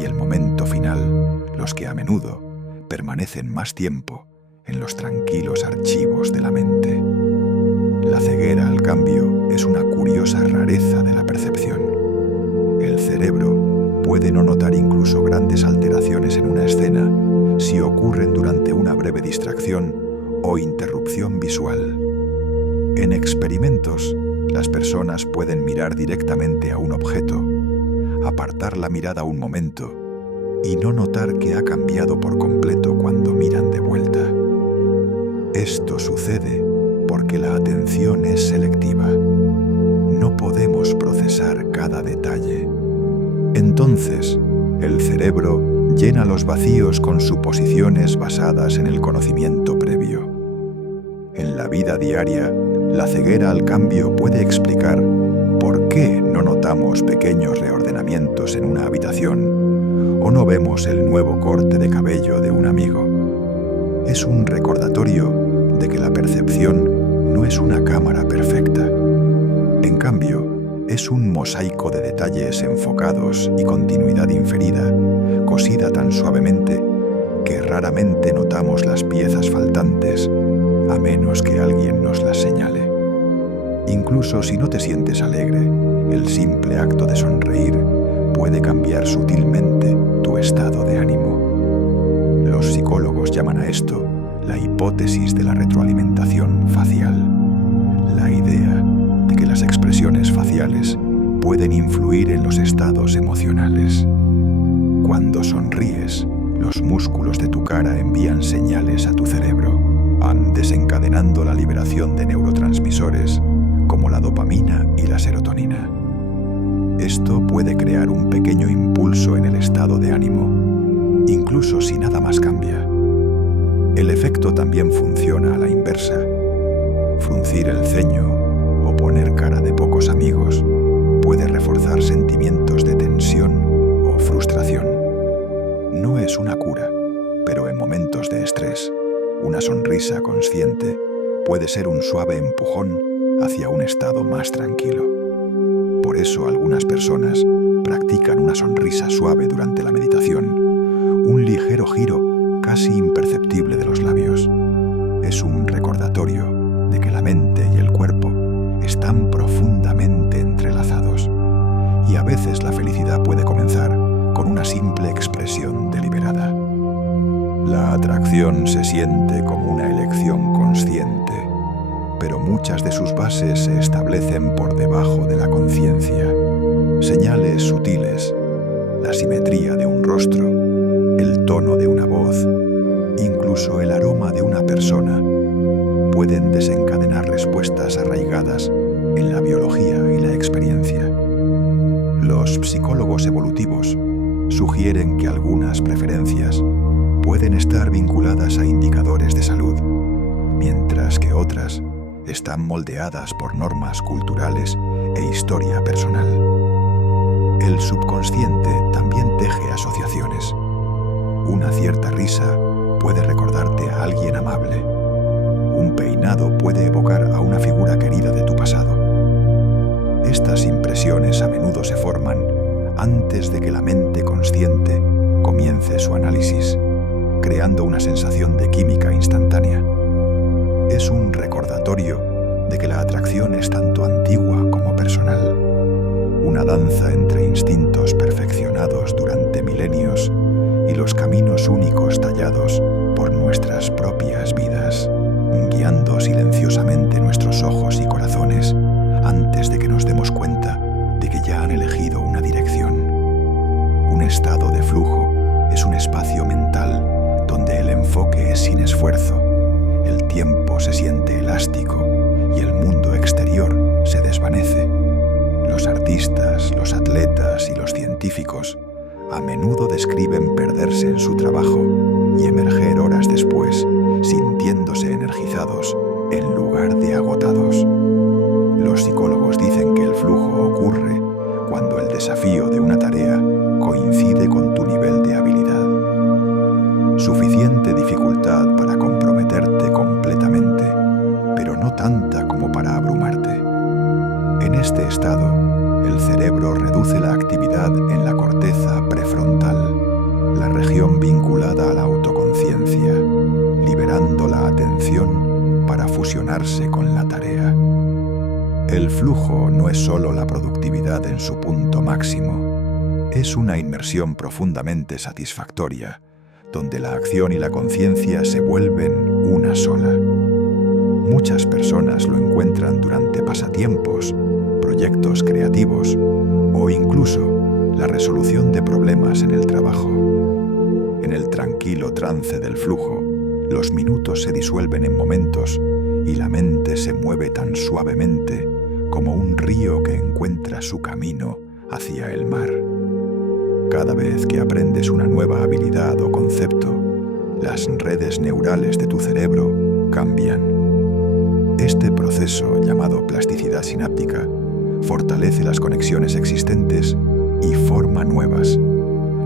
y el momento final los que a menudo permanecen más tiempo en los tranquilos archivos de la mente. La ceguera, al cambio, es una curiosa rareza de la percepción. El cerebro puede no notar incluso grandes alteraciones en una escena si ocurren durante una breve distracción o interrupción visual. En experimentos, las personas pueden mirar directamente a un objeto, apartar la mirada un momento y no notar que ha cambiado por completo cuando miran de vuelta. Esto sucede porque la atención es selectiva. No podemos procesar cada detalle. Entonces, el cerebro llena los vacíos con suposiciones basadas en el conocimiento previo. En la vida diaria, la ceguera, al cambio, puede explicar por qué no notamos pequeños reordenamientos en una habitación o no vemos el nuevo corte de cabello de un amigo. Es un recordatorio de que la percepción no es una cámara perfecta. En cambio, es un mosaico de detalles enfocados y continuidad inferida, cosida tan suavemente que raramente notamos las piezas faltantes, a menos que alguien nos las señale. Incluso si no te sientes alegre, el simple acto de sonreír puede cambiar sutilmente tu estado de ánimo. Los psicólogos llaman a esto la hipótesis de la retroalimentación facial, la idea de que las expresiones faciales pueden influir en los estados emocionales. Cuando sonríes, los músculos de tu cara envían señales a tu cerebro, desencadenando la liberación de neurotransmisores como la dopamina y la serotonina. Esto puede crear un pequeño impulso en el estado de ánimo, incluso si nada más cambia. El efecto también funciona a la inversa. Fruncir el ceño o poner cara de pocos amigos puede reforzar sentimientos de tensión o frustración. No es una cura, pero en momentos de estrés, una sonrisa consciente puede ser un suave empujón hacia un estado más tranquilo. Por eso algunas personas practican una sonrisa suave durante la meditación, un ligero giro casi imperceptible de los labios. Es un recordatorio de que la mente y el cuerpo están profundamente entrelazados, y a veces la felicidad puede comenzar con una simple expresión deliberada. La atracción se siente como una elección consciente, pero muchas de sus bases se establecen por debajo de la conciencia. Señales sutiles, la simetría de un rostro, el tono de una voz, incluso el aroma de una persona, pueden desencadenar respuestas arraigadas en la biología y la experiencia. Los psicólogos evolutivos sugieren que algunas preferencias pueden estar vinculadas a indicadores de salud, mientras que otras están moldeadas por normas culturales e historia personal. El subconsciente también teje asociaciones. Una cierta risa puede recordarte a alguien amable. Un peinado puede evocar a una figura querida de tu pasado. Estas impresiones a menudo se forman antes de que la mente consciente comience su análisis, creando una sensación de química instantánea. Es un recordatorio de que la atracción es tanto antigua como personal, una danza entre instintos perfeccionados durante milenios y los caminos únicos tallados por nuestras propias vidas, guiando silenciosamente nuestros ojos y corazones antes de que nos demos cuenta de que ya han elegido una dirección. Un estado de flujo es un espacio mental donde el enfoque es sin esfuerzo, el tiempo se siente elástico y el mundo exterior se desvanece. Los artistas, los atletas y los científicos a menudo describen perderse en su trabajo y emerger horas después sintiéndose energizados en lugar de agotados. Los psicólogos dicen que el flujo ocurre cuando el desafío de una tarea coincide con tu nivel de habilidad. Suficiente dificultad para comprometerte completamente, pero no tanta como para abrumarte. En este estado, el cerebro reduce la actividad en la corteza prefrontal, la región vinculada a la autoconciencia, liberando la atención para fusionarse con la tarea. El flujo no es solo la productividad en su punto máximo, es una inmersión profundamente satisfactoria, donde la acción y la conciencia se vuelven una sola. Muchas personas lo encuentran durante pasatiempos, proyectos creativos o incluso la resolución de problemas en el trabajo. En el tranquilo trance del flujo, los minutos se disuelven en momentos y la mente se mueve tan suavemente como un río que encuentra su camino hacia el mar. Cada vez que aprendes una nueva habilidad o concepto, las redes neurales de tu cerebro cambian. Este proceso, llamado plasticidad sináptica, fortalece las conexiones existentes y forma nuevas,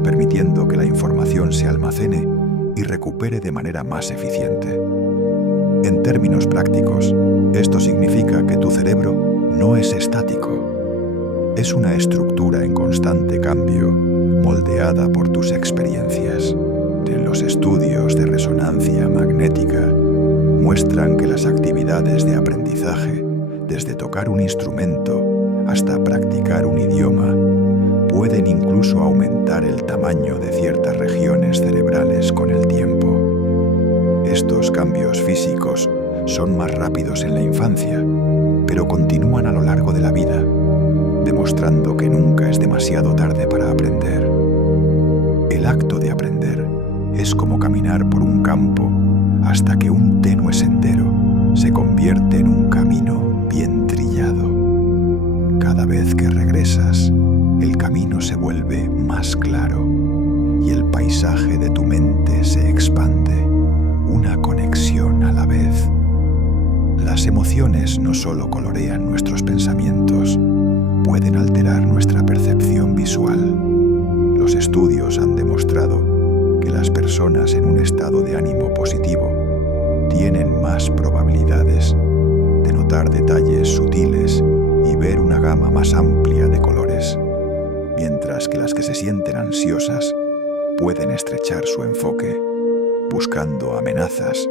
permitiendo que la información se almacene y recupere de manera más eficiente. En términos prácticos, esto significa que tu cerebro no es estático. Es una estructura en constante cambio, moldeada por tus experiencias. Los estudios de resonancia magnética muestran que las actividades de aprendizaje, desde tocar un instrumento hasta practicar un idioma, pueden incluso aumentar el tamaño de ciertas regiones cerebrales con el tiempo. Estos cambios físicos son más rápidos en la infancia, pero continúan a lo largo de la vida, demostrando que nunca es demasiado tarde para aprender. El acto de aprender es como caminar por un campo hasta que un tenue sendero se convierte en un camino bien trillado. Cada vez que regresas, el camino se vuelve más claro y el paisaje de tu mente se expande, una conexión a la vez. Las emociones no solo colorean nuestros pensamientos, pueden alterar nuestra percepción visual. Los estudios han demostrado que las personas en un estado de ánimo positivo tienen más probabilidades de notar detalles sutiles y ver una gama más amplia de colores, mientras que las que se sienten ansiosas pueden estrechar su enfoque, buscando amenazas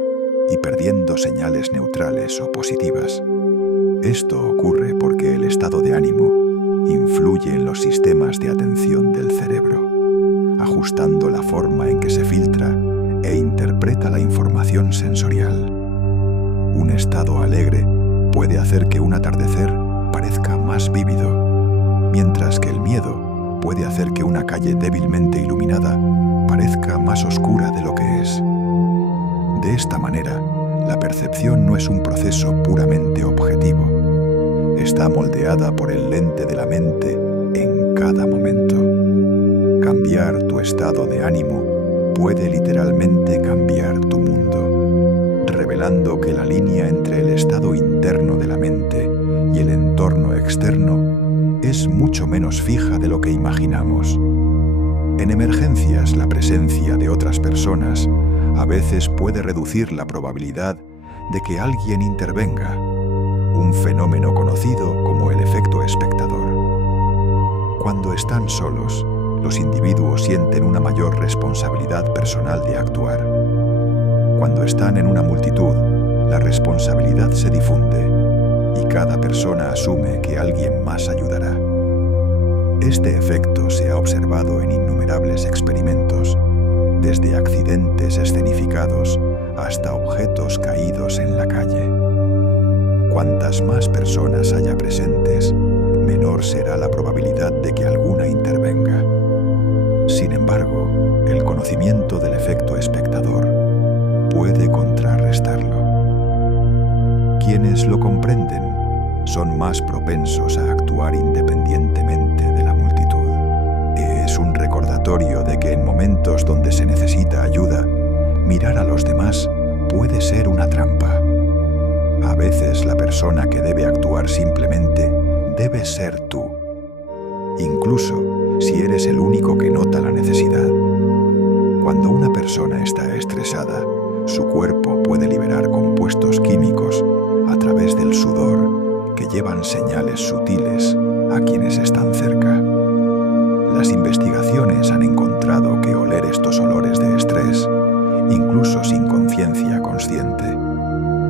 y perdiendo señales neutrales o positivas. Esto ocurre porque el estado de ánimo influye en los sistemas de atención del cerebro, ajustando la forma en que se filtra e interpreta la información sensorial. Un estado alegre puede hacer que un atardecer parezca más vívido, mientras que el miedo puede hacer que una calle débilmente iluminada parezca más oscura de lo que es. De esta manera, la percepción no es un proceso puramente objetivo. Está moldeada por el lente de la mente en cada momento. Cambiar tu estado de ánimo puede literalmente cambiar tu mundo, revelando que la línea entre el estado interno de la mente y el entorno externo es mucho menos fija de lo que imaginamos. En emergencias, la presencia de otras personas a veces puede reducir la probabilidad de que alguien intervenga, un fenómeno conocido como el efecto espectador. Cuando están solos, los individuos sienten una mayor responsabilidad personal de actuar. Cuando están en una multitud, la responsabilidad se difunde y cada persona asume que alguien más ayudará. Este efecto se ha observado en innumerables experimentos, desde accidentes escenificados hasta objetos caídos en la calle. Cuantas más personas haya presentes, menor será la probabilidad de que alguna intervenga. Sin embargo, el conocimiento del efecto espectador puede contrarrestarlo. Quienes lo comprenden son más propensos a actuar independientemente de la multitud. Es un recordatorio de que en momentos donde se necesita ayuda, mirar a los demás puede ser una trampa. A veces la persona que debe actuar simplemente debe ser tú, incluso si eres el único que nota la necesidad. Cuando una persona está estresada, su cuerpo puede liberar compuestos químicos a través del sudor que llevan señales sutiles a quienes están cerca. Las investigaciones han encontrado que oler estos olores de estrés, incluso sin conciencia consciente,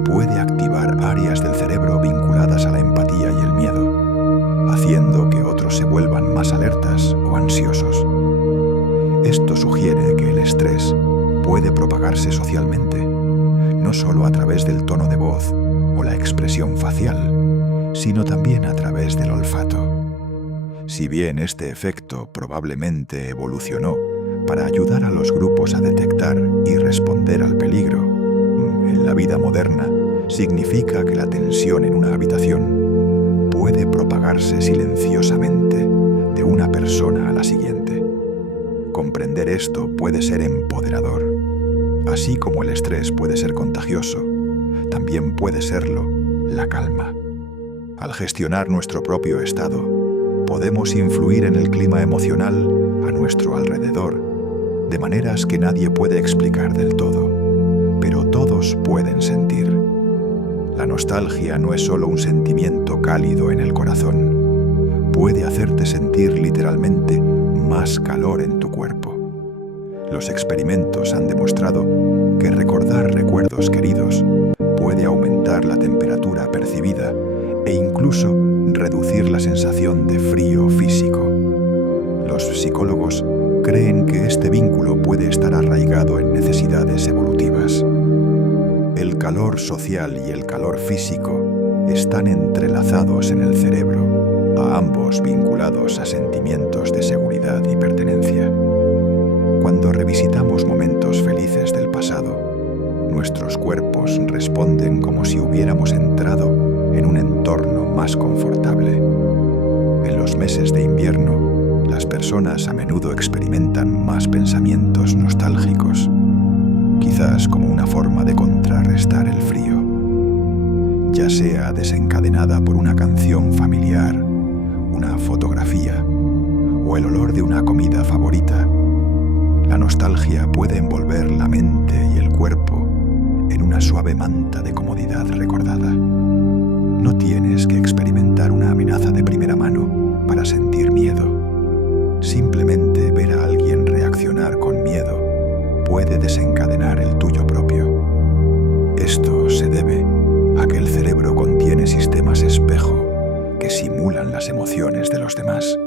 puede activar áreas del cerebro vinculadas a la empatía y el miedo, haciendo que otros se vuelvan más alertas o ansiosos. Esto sugiere que el estrés puede propagarse socialmente, no solo a través del tono de voz o la expresión facial, sino también a través del olfato. Si bien este efecto probablemente evolucionó para ayudar a los grupos a detectar y responder al peligro, en la vida moderna significa que la tensión en una habitación puede propagarse silenciosamente de una persona a la siguiente. Comprender esto puede ser empoderador. Así como el estrés puede ser contagioso, también puede serlo la calma. Al gestionar nuestro propio estado, podemos influir en el clima emocional a nuestro alrededor, de maneras que nadie puede explicar del todo, pero todos pueden sentir. La nostalgia no es solo un sentimiento cálido en el corazón, puede hacerte sentir literalmente más calor en tu cuerpo. Los experimentos han demostrado que recordar recuerdos queridos puede aumentar la temperatura percibida e incluso reducir la sensación de frío físico. Los psicólogos creen que este vínculo puede estar arraigado en necesidades evolutivas. El calor social y el calor físico están entrelazados en el cerebro, a ambos vinculados a sentimientos de seguridad y pertenencia. Cuando revisitamos momentos felices del pasado, nuestros cuerpos responden como si hubiéramos entrado en un entorno más confortable. En los meses de invierno, las personas a menudo experimentan más pensamientos nostálgicos, quizás como una forma de contrarrestar el frío. Ya sea desencadenada por una canción familiar, una fotografía o el olor de una comida favorita, la nostalgia puede envolver la mente y el cuerpo en una suave manta de comodidad recordada. No tienes que experimentar una amenaza de primera mano para sentir miedo. Simplemente ver a alguien reaccionar con miedo puede desencadenar el tuyo propio. Esto se debe a que el cerebro contiene sistemas espejo que simulan las emociones de los demás,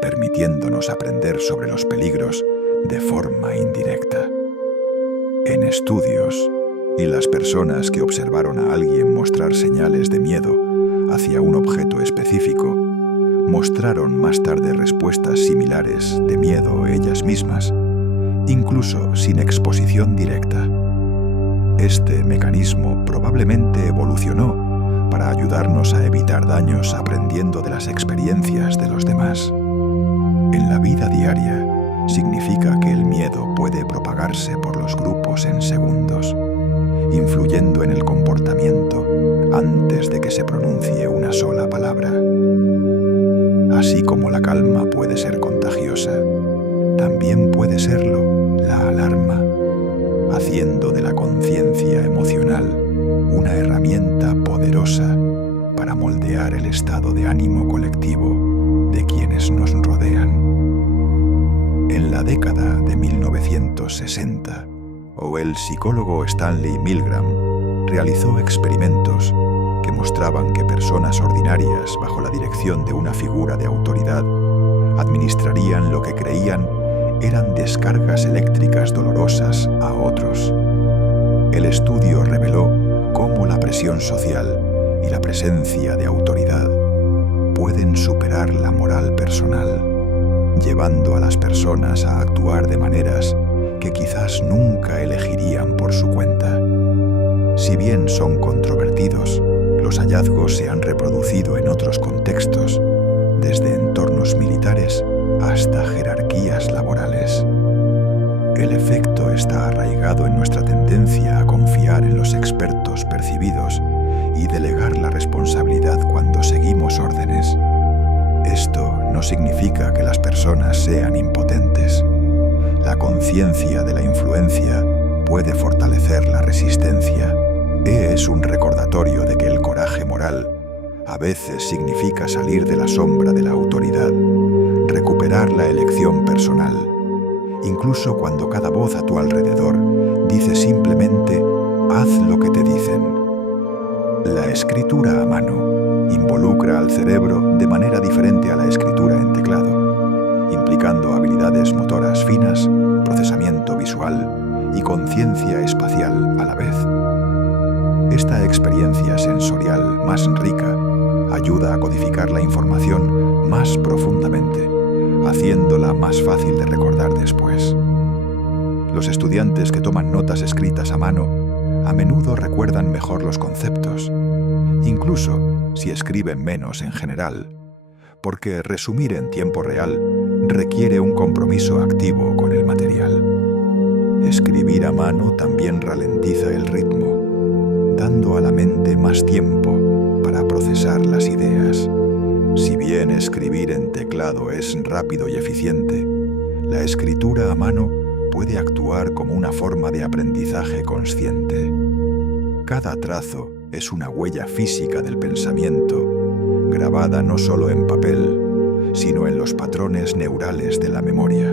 permitiéndonos aprender sobre los peligros de forma indirecta. En estudios, y las personas que observaron a alguien mostrar señales de miedo hacia un objeto específico, mostraron más tarde respuestas similares de miedo ellas mismas, incluso sin exposición directa. Este mecanismo probablemente evolucionó para ayudarnos a evitar daños aprendiendo de las experiencias de los demás. En la vida diaria, significa que el miedo puede propagarse por los grupos en segundos, influyendo en el comportamiento antes de que se pronuncie una sola palabra. Así como la calma puede ser contagiosa, también puede serlo la alarma, haciendo de la conciencia emocional una herramienta poderosa para moldear el estado de ánimo colectivo de quienes nos rodean. En la década de 1960, el psicólogo Stanley Milgram realizó experimentos que mostraban que personas ordinarias bajo la dirección de una figura de autoridad administrarían lo que creían eran descargas eléctricas dolorosas a otros. El estudio reveló cómo la presión social y la presencia de autoridad pueden superar la moral personal, llevando a las personas a actuar de maneras que quizás nunca elegirían por su cuenta. Si bien son controvertidos, los hallazgos se han reproducido en otros contextos, desde entornos militares hasta jerarquías laborales. El efecto está arraigado en nuestra tendencia a confiar en los expertos percibidos y delegar la responsabilidad cuando seguimos órdenes. Esto no significa que las personas sean impotentes. La conciencia de la influencia puede fortalecer la resistencia. Es un recordatorio de que el coraje moral a veces significa salir de la sombra de la autoridad, recuperar la elección personal, incluso cuando cada voz a tu alrededor dice simplemente haz lo que te dicen. La escritura a mano involucra al cerebro de manera diferente a la escritura en teclado, implicando habilidades motoras finas, procesamiento visual y conciencia espacial a la vez. Esta experiencia sensorial más rica ayuda a codificar la información más profundamente, haciéndola más fácil de recordar después. Los estudiantes que toman notas escritas a mano a menudo recuerdan mejor los conceptos, incluso si escriben menos en general, porque resumir en tiempo real requiere un compromiso activo con el material. Escribir a mano también ralentiza el ritmo, dando a la mente más tiempo para procesar las ideas. Si bien escribir en teclado es rápido y eficiente, la escritura a mano puede actuar como una forma de aprendizaje consciente. Cada trazo es una huella física del pensamiento, grabada no solo en papel, sino en los patrones neurales de la memoria.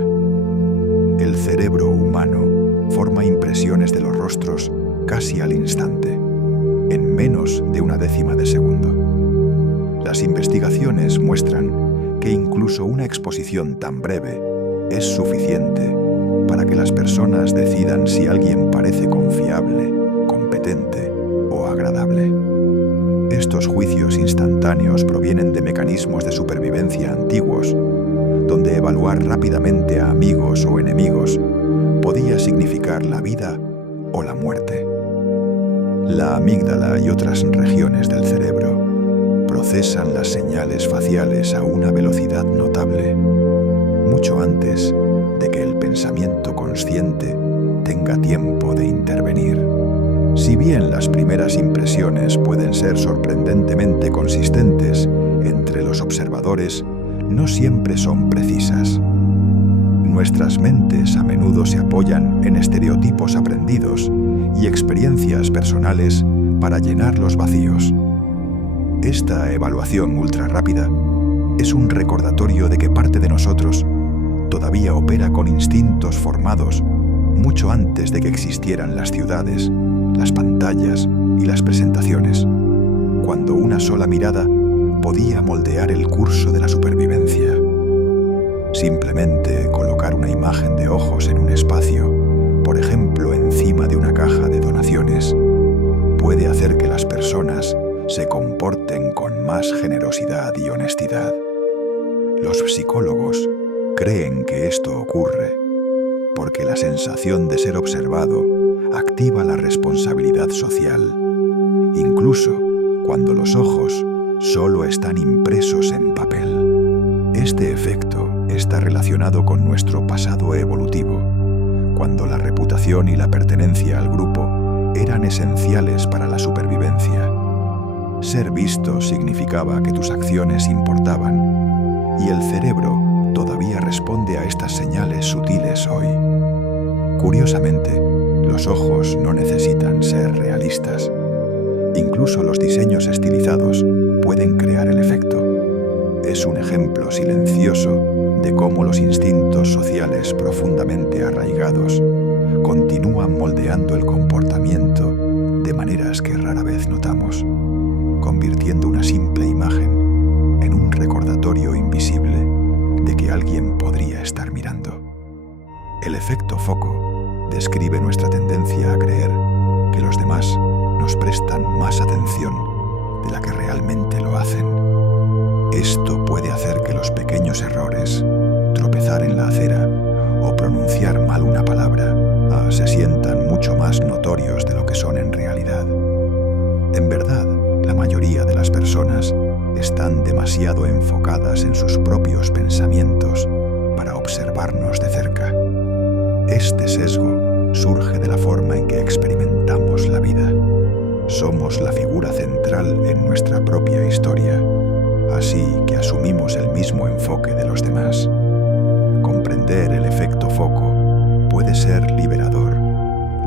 El cerebro humano forma impresiones de los rostros casi al instante, en menos de una décima de segundo. Las investigaciones muestran que incluso una exposición tan breve es suficiente para que las personas decidan si alguien parece confiable, competente o agradable. Estos juicios instantáneos provienen de mecanismos de supervivencia antiguos, donde evaluar rápidamente a amigos o enemigos podía significar la vida o la muerte. La amígdala y otras regiones del cerebro procesan las señales faciales a una velocidad notable, mucho antes de que el pensamiento consciente tenga tiempo de intervenir. Si bien las primeras impresiones pueden ser sorprendentemente consistentes entre los observadores, no siempre son precisas. Nuestras mentes a menudo se apoyan en estereotipos aprendidos y experiencias personales para llenar los vacíos. Esta evaluación ultrarrápida es un recordatorio de que parte de nosotros todavía opera con instintos formados mucho antes de que existieran las ciudades, las pantallas y las presentaciones, cuando una sola mirada podía moldear el curso de la supervivencia. Simplemente colocar una imagen de ojos en un espacio, por ejemplo encima de una caja de donaciones, puede hacer que las personas se comporten con más generosidad y honestidad. Los psicólogos creen que esto ocurre porque la sensación de ser observado activa la responsabilidad social, incluso cuando los ojos solo están impresos en papel. Este efecto está relacionado con nuestro pasado evolutivo, cuando la reputación y la pertenencia al grupo eran esenciales para la supervivencia. Ser visto significaba que tus acciones importaban, y el cerebro todavía responde a estas señales sutiles hoy. Curiosamente, los ojos no necesitan ser realistas. Incluso los diseños estilizados pueden crear el efecto. Es un ejemplo silencioso de cómo los instintos sociales profundamente arraigados continúan moldeando el comportamiento de maneras que rara vez notamos, convirtiendo una simple imagen en un recordatorio invisible de que alguien podría estar mirando. El efecto foco describe nuestra tendencia a creer que los demás nos prestan más atención de la que realmente lo hacen. Esto puede hacer que los pequeños errores, tropezar en la acera o pronunciar mal una palabra, se sientan mucho más notorios de lo que son en realidad. En verdad, la mayoría de las personas están demasiado enfocadas en sus propios pensamientos para observarnos de cerca. Este sesgo surge de la forma en que experimentamos la vida. Somos la figura central en nuestra propia historia, así que asumimos el mismo enfoque de los demás. Comprender el efecto foco puede ser liberador,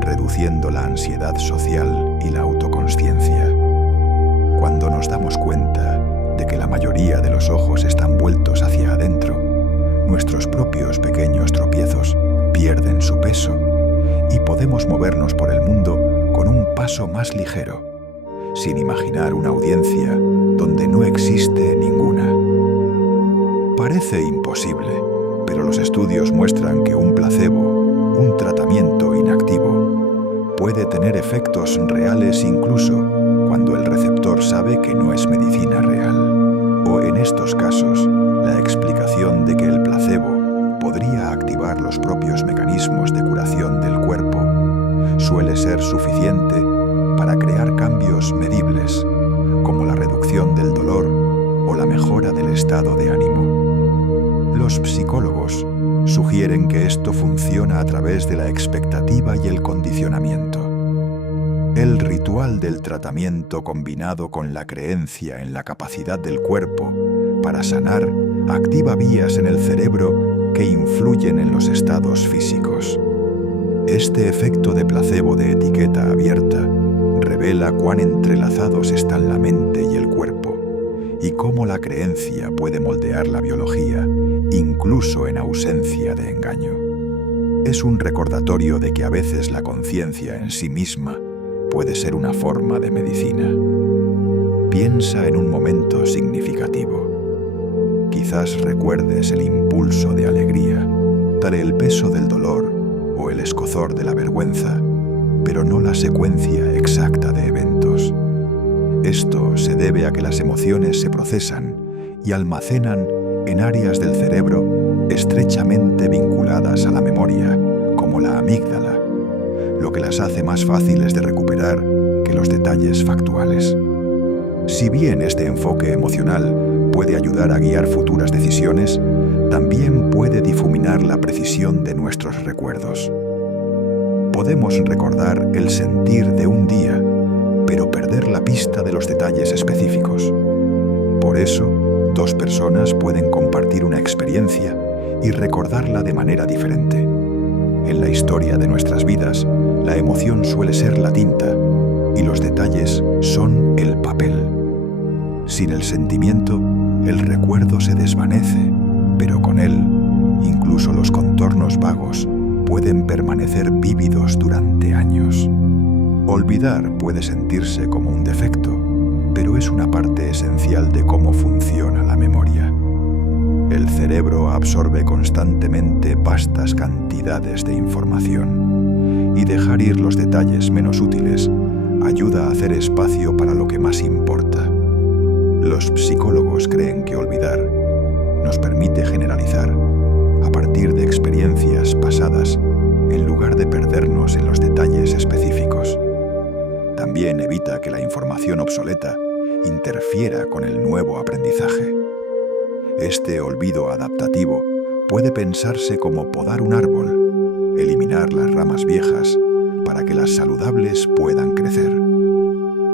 reduciendo la ansiedad social y la autoconsciencia. Cuando nos damos cuenta de que la mayoría de los ojos están vueltos hacia adentro, nuestros propios pequeños tropiezos pierden su peso y podemos movernos por el mundo con un paso más ligero, sin imaginar una audiencia donde no existe ninguna. Parece imposible, pero los estudios muestran que un placebo, un tratamiento inactivo, puede tener efectos reales incluso cuando el receptor sabe que no es medicina real. O en estos casos, la explicación de que el placebo podría activar los propios mecanismos de curación del cuerpo suele ser suficiente para crear cambios medibles, como la reducción del dolor o la mejora del estado de ánimo. Los psicólogos sugieren que esto funciona a través de la expectativa y el condicionamiento. El ritual del tratamiento combinado con la creencia en la capacidad del cuerpo para sanar activa vías en el cerebro que influyen en los estados físicos. Este efecto de placebo de etiqueta abierta revela cuán entrelazados están la mente y el cuerpo y cómo la creencia puede moldear la biología, incluso en ausencia de engaño. Es un recordatorio de que a veces la conciencia en sí misma puede ser una forma de medicina. Piensa en un momento significativo. Quizás recuerdes el impulso de alegría, tal el peso del dolor o el escozor de la vergüenza, pero no la secuencia exacta de eventos. Esto se debe a que las emociones se procesan y almacenan en áreas del cerebro estrechamente vinculadas a la memoria, como la amígdala, lo que las hace más fáciles de recuperar que los detalles factuales. Si bien este enfoque emocional puede ayudar a guiar futuras decisiones, también puede difuminar la precisión de nuestros recuerdos. Podemos recordar el sentir de un día, pero perder la pista de los detalles específicos. Por eso, dos personas pueden compartir una experiencia y recordarla de manera diferente. En la historia de nuestras vidas, la emoción suele ser la tinta y los detalles son el papel. Sin el sentimiento, el recuerdo se desvanece, pero con él, incluso los contornos vagos pueden permanecer vívidos durante años. Olvidar puede sentirse como un defecto, pero es una parte esencial de cómo funciona la memoria. El cerebro absorbe constantemente vastas cantidades de información, y dejar ir los detalles menos útiles ayuda a hacer espacio para lo que más importa. Los psicólogos creen que olvidar nos permite generalizar a partir de experiencias pasadas en lugar de perdernos en los detalles específicos. También evita que la información obsoleta interfiera con el nuevo aprendizaje. Este olvido adaptativo puede pensarse como podar un árbol, eliminar las ramas viejas para que las saludables puedan crecer.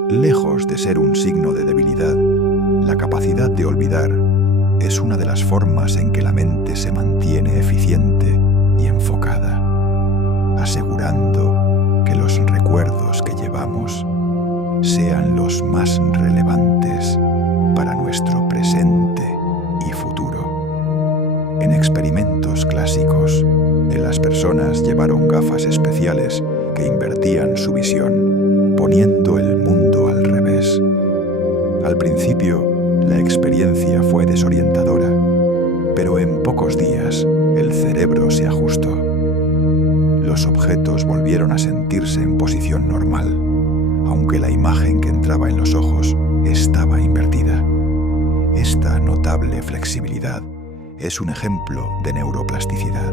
Lejos de ser un signo de debilidad, la capacidad de olvidar es una de las formas en que la mente se mantiene eficiente y enfocada, asegurando que los recuerdos que llevamos sean los más relevantes para nuestro presente y futuro. En experimentos clásicos, las personas llevaron gafas especiales que invertían su visión, poniendo el mundo al revés. Al principio, la experiencia fue desorientadora, pero en pocos días el cerebro se ajustó. Los objetos volvieron a sentirse en posición normal, aunque la imagen que entraba en los ojos estaba invertida. Esta notable flexibilidad es un ejemplo de neuroplasticidad,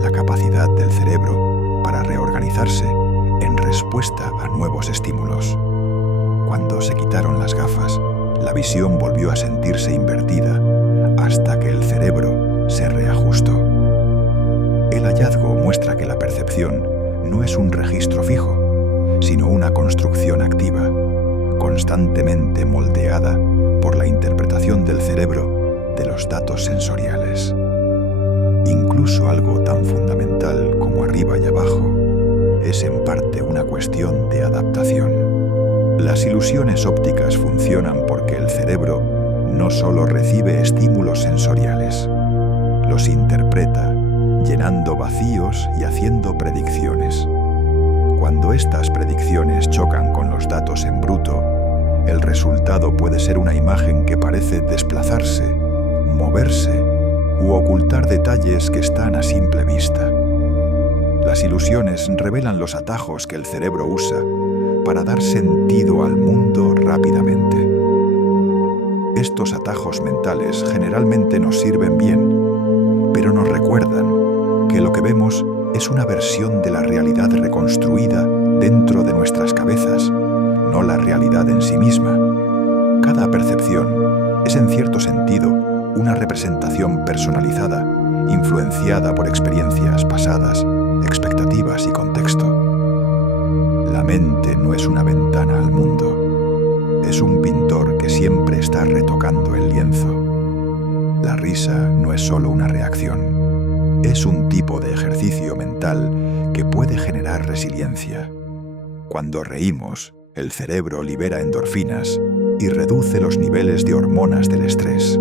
la capacidad del cerebro para reorganizarse en respuesta a nuevos estímulos. Cuando se quitaron las gafas, la visión volvió a sentirse invertida hasta que el cerebro se reajustó. El hallazgo muestra que la percepción no es un registro fijo, sino una construcción activa, constantemente moldeada por la interpretación del cerebro de los datos sensoriales. Incluso algo tan fundamental como arriba y abajo es en parte una cuestión de adaptación. Las ilusiones ópticas funcionan porque el cerebro no solo recibe estímulos sensoriales, los interpreta, llenando vacíos y haciendo predicciones. Cuando estas predicciones chocan con los datos en bruto, el resultado puede ser una imagen que parece desplazarse, moverse u ocultar detalles que están a simple vista. Las ilusiones revelan los atajos que el cerebro usa para dar sentido al mundo rápidamente. Estos atajos mentales generalmente nos sirven bien, pero nos recuerdan que lo que vemos es una versión de la realidad reconstruida dentro de nuestras cabezas, no la realidad en sí misma. Cada percepción es en cierto sentido una representación personalizada, influenciada por experiencias pasadas, expectativas y contexto. La mente no es una ventana al mundo, es un pintor que siempre está retocando el lienzo. La risa no es solo una reacción, es un tipo de ejercicio mental que puede generar resiliencia. Cuando reímos, el cerebro libera endorfinas y reduce los niveles de hormonas del estrés,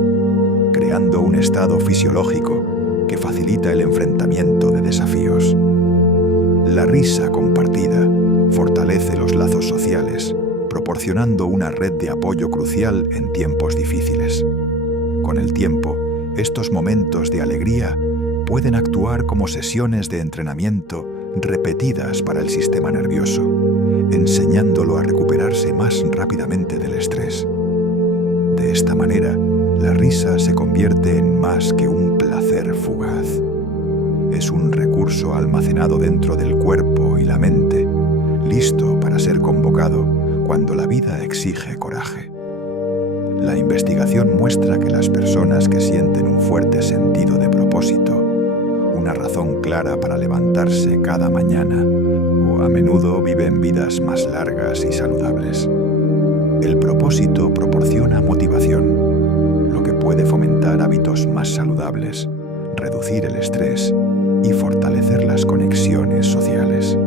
creando un estado fisiológico que facilita el enfrentamiento de desafíos. La risa compartida fortalece los lazos sociales, proporcionando una red de apoyo crucial en tiempos difíciles. Con el tiempo, estos momentos de alegría pueden actuar como sesiones de entrenamiento repetidas para el sistema nervioso, enseñándolo a recuperarse más rápidamente del estrés. De esta manera, la risa se convierte en más que un placer fugaz. Es un recurso almacenado dentro del cuerpo y la mente, listo para ser convocado cuando la vida exige coraje. La investigación muestra que las personas que sienten un fuerte sentido de propósito, una razón clara para levantarse cada mañana, o a menudo viven vidas más largas y saludables. El propósito proporciona motivación, lo que puede fomentar hábitos más saludables, reducir el estrés y fortalecer las conexiones sociales.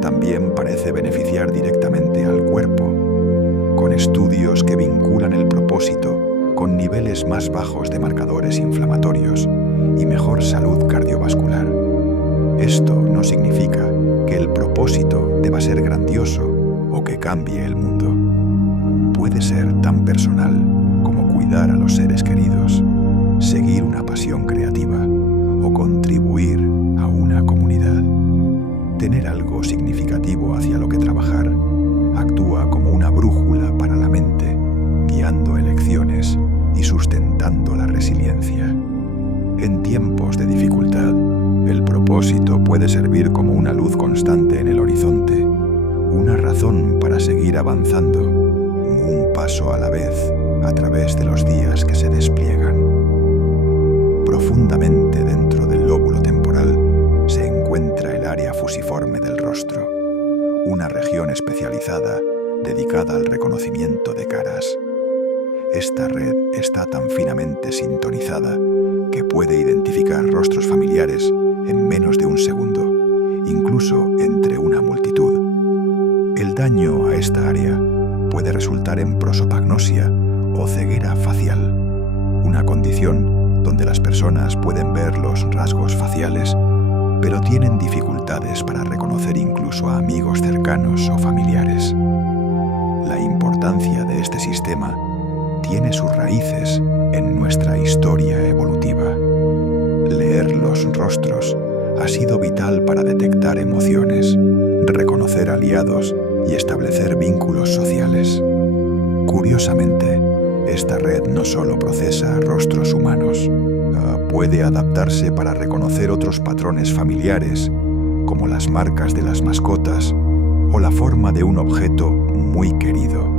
También parece beneficiar directamente al cuerpo, con estudios que vinculan el propósito con niveles más bajos de marcadores inflamatorios y mejor salud cardiovascular. Esto no significa que el propósito deba ser grandioso o que cambie el mundo. Puede ser tan personal como cuidar a los seres queridos, seguir una pasión creativa o contribuir a una comunidad. Tener algo significativo hacia lo que trabajar actúa como una brújula para la mente, guiando elecciones y sustentando la resiliencia. En tiempos de dificultad, el propósito puede servir como una luz constante en el horizonte, una razón para seguir avanzando, un paso a la vez, a través de los días que se despliegan. Profundamente dentro del lóbulo temporal se encuentra el área fusiforme del rostro, una región especializada dedicada al reconocimiento de caras. Esta red está tan finamente sintonizada que puede identificar rostros familiares en menos de un segundo, incluso entre una multitud. El daño a esta área puede resultar en prosopagnosia o ceguera facial, una condición donde las personas pueden ver los rasgos faciales, pero tienen dificultades para reconocer incluso a amigos cercanos o familiares. La importancia de este sistema tiene sus raíces en nuestra historia evolutiva. Leer los rostros ha sido vital para detectar emociones, reconocer aliados y establecer vínculos sociales. Curiosamente, esta red no solo procesa rostros humanos, puede adaptarse para reconocer otros patrones familiares, como las marcas de las mascotas o la forma de un objeto muy querido.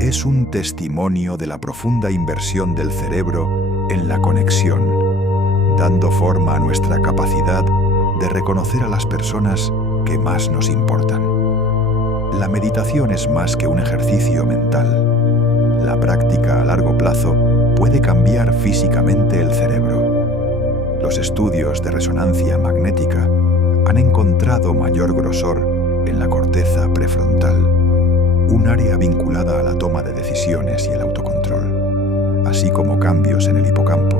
Es un testimonio de la profunda inversión del cerebro en la conexión, dando forma a nuestra capacidad de reconocer a las personas que más nos importan. La meditación es más que un ejercicio mental. La práctica a largo plazo puede cambiar físicamente el cerebro. Los estudios de resonancia magnética han encontrado mayor grosor en la corteza prefrontal, un área vinculada a la toma de decisiones y el autocontrol, así como cambios en el hipocampo,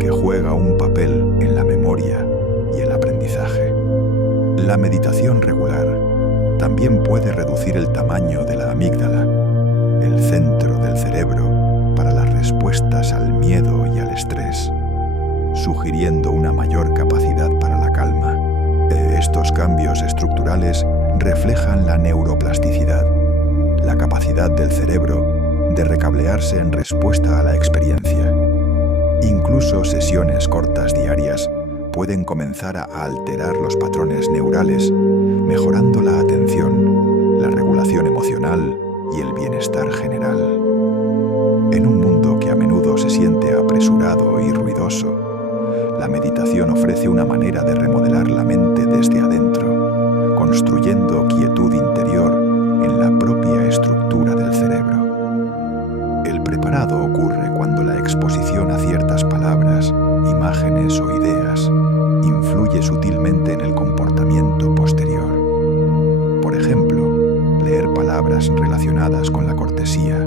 que juega un papel en la memoria y el aprendizaje. La meditación regular también puede reducir el tamaño de la amígdala, el centro del cerebro para las respuestas al miedo y al estrés, sugiriendo una mayor capacidad para la calma. Estos cambios estructurales reflejan la neuroplasticidad, la capacidad del cerebro de recablearse en respuesta a la experiencia. Incluso sesiones cortas diarias pueden comenzar a alterar los patrones neurales, mejorando la atención, la regulación emocional y el bienestar general. En un mundo que a menudo se siente apresurado y ruidoso, la meditación ofrece una manera de remodelar la mente desde adentro, construyendo quietud interior en la propia estructura del cerebro. El preparado ocurre cuando la exposición a ciertas palabras, imágenes o ideas influye sutilmente en el comportamiento posterior. Por ejemplo, leer palabras relacionadas con la cortesía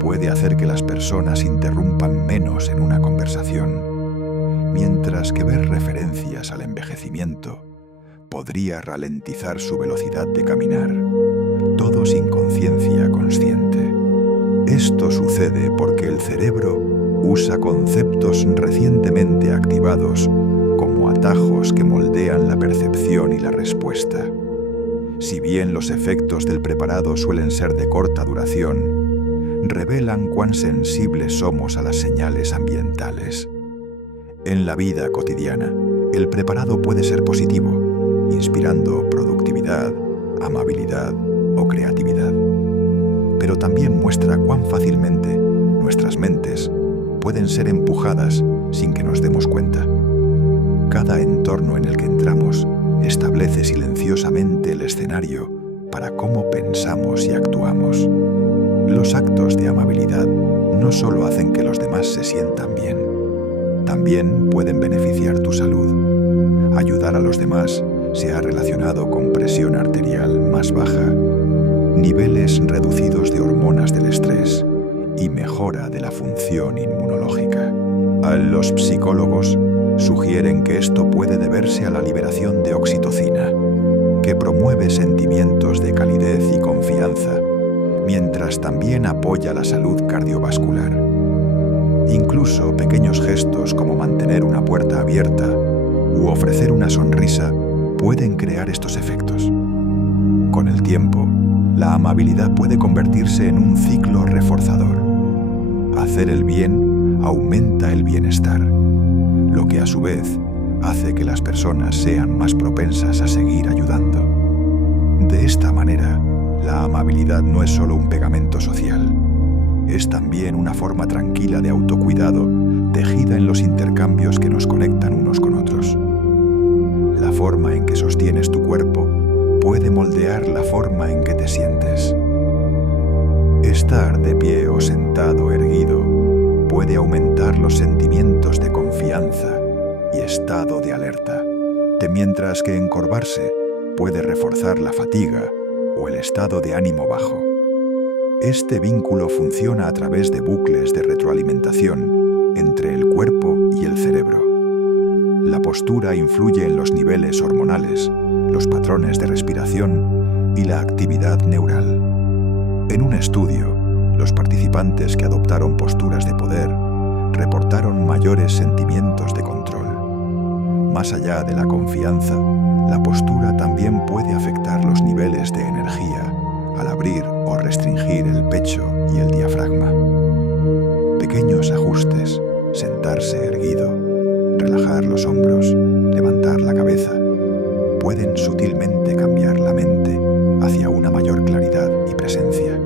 puede hacer que las personas interrumpan menos en una conversación, mientras que ver referencias al envejecimiento podría ralentizar su velocidad de caminar, todo sin conciencia consciente. Esto sucede porque el cerebro usa conceptos recientemente activados como atajos que moldean la percepción y la respuesta. Si bien los efectos del preparado suelen ser de corta duración, revelan cuán sensibles somos a las señales ambientales. En la vida cotidiana, el preparado puede ser positivo, inspirando productividad, amabilidad o creatividad. Pero también muestra cuán fácilmente nuestras mentes pueden ser empujadas sin que nos demos cuenta. Cada entorno en el que entramos establece silenciosamente el escenario para cómo pensamos y actuamos. Los actos de amabilidad no solo hacen que los demás se sientan bien, también pueden beneficiar tu salud. Ayudar a los demás se ha relacionado con presión arterial más baja, niveles reducidos de hormonas del estrés y mejora de la función inmunológica. Los psicólogos sugieren que esto puede deberse a la liberación de oxitocina, que promueve sentimientos de calidez y confianza, mientras también apoya la salud cardiovascular. Incluso pequeños gestos como mantener una puerta abierta u ofrecer una sonrisa pueden crear estos efectos. Con el tiempo, la amabilidad puede convertirse en un ciclo reforzador. Hacer el bien aumenta el bienestar, lo que a su vez hace que las personas sean más propensas a seguir ayudando. De esta manera, la amabilidad no es solo un pegamento social, es también una forma tranquila de autocuidado tejida en los intercambios que nos conectan unos con otros. La forma en que sostienes tu cuerpo puede moldear la forma en que te sientes. Este estar de pie o sentado erguido puede aumentar los sentimientos de confianza y estado de alerta, mientras que encorvarse puede reforzar la fatiga o el estado de ánimo bajo. Este vínculo funciona a través de bucles de retroalimentación entre el cuerpo y el cerebro. La postura influye en los niveles hormonales, los patrones de respiración y la actividad neural. En un estudio, los participantes que adoptaron posturas de poder reportaron mayores sentimientos de control. Más allá de la confianza, la postura también puede afectar los niveles de energía al abrir o restringir el pecho y el diafragma. Pequeños ajustes, sentarse erguido, relajar los hombros, levantar la cabeza, pueden sutilmente cambiar la mente hacia una mayor claridad y presencia.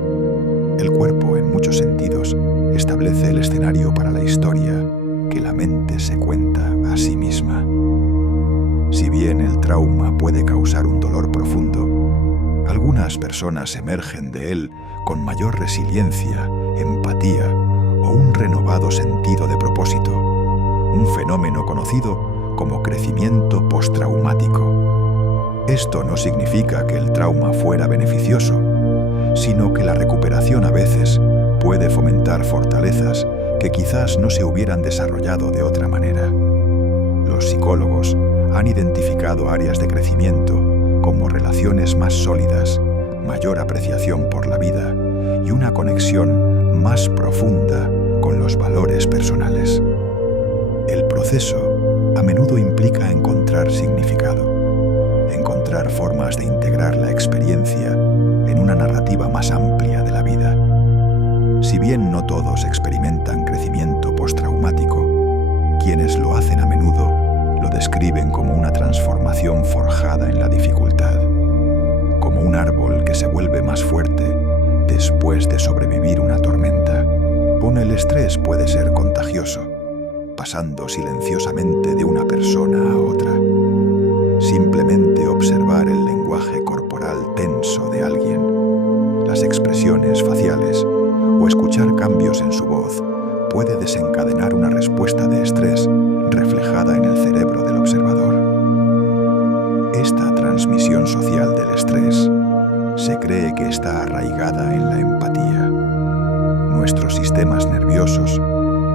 El cuerpo, en muchos sentidos, establece el escenario para la historia que la mente se cuenta a sí misma. Si bien el trauma puede causar un dolor profundo, algunas personas emergen de él con mayor resiliencia, empatía o un renovado sentido de propósito, un fenómeno conocido como crecimiento postraumático. Esto no significa que el trauma fuera beneficioso, sino que la recuperación a veces puede fomentar fortalezas que quizás no se hubieran desarrollado de otra manera. Los psicólogos han identificado áreas de crecimiento como relaciones más sólidas, mayor apreciación por la vida y una conexión más profunda con los valores personales. El proceso a menudo implica encontrar significado, encontrar formas de integrar la experiencia en una narrativa más amplia de la vida. Si bien no todos experimentan crecimiento postraumático, quienes lo hacen a menudo lo describen como una transformación forjada en la dificultad, como un árbol que se vuelve más fuerte después de sobrevivir una tormenta. El estrés puede ser contagioso, pasando silenciosamente de una persona a otra. Simplemente observar el lenguaje corporal tenso de alguien, las expresiones faciales o escuchar cambios en su voz puede desencadenar una respuesta de estrés reflejada en el cerebro del observador. Esta transmisión social del estrés se cree que está arraigada en la empatía. Nuestros sistemas nerviosos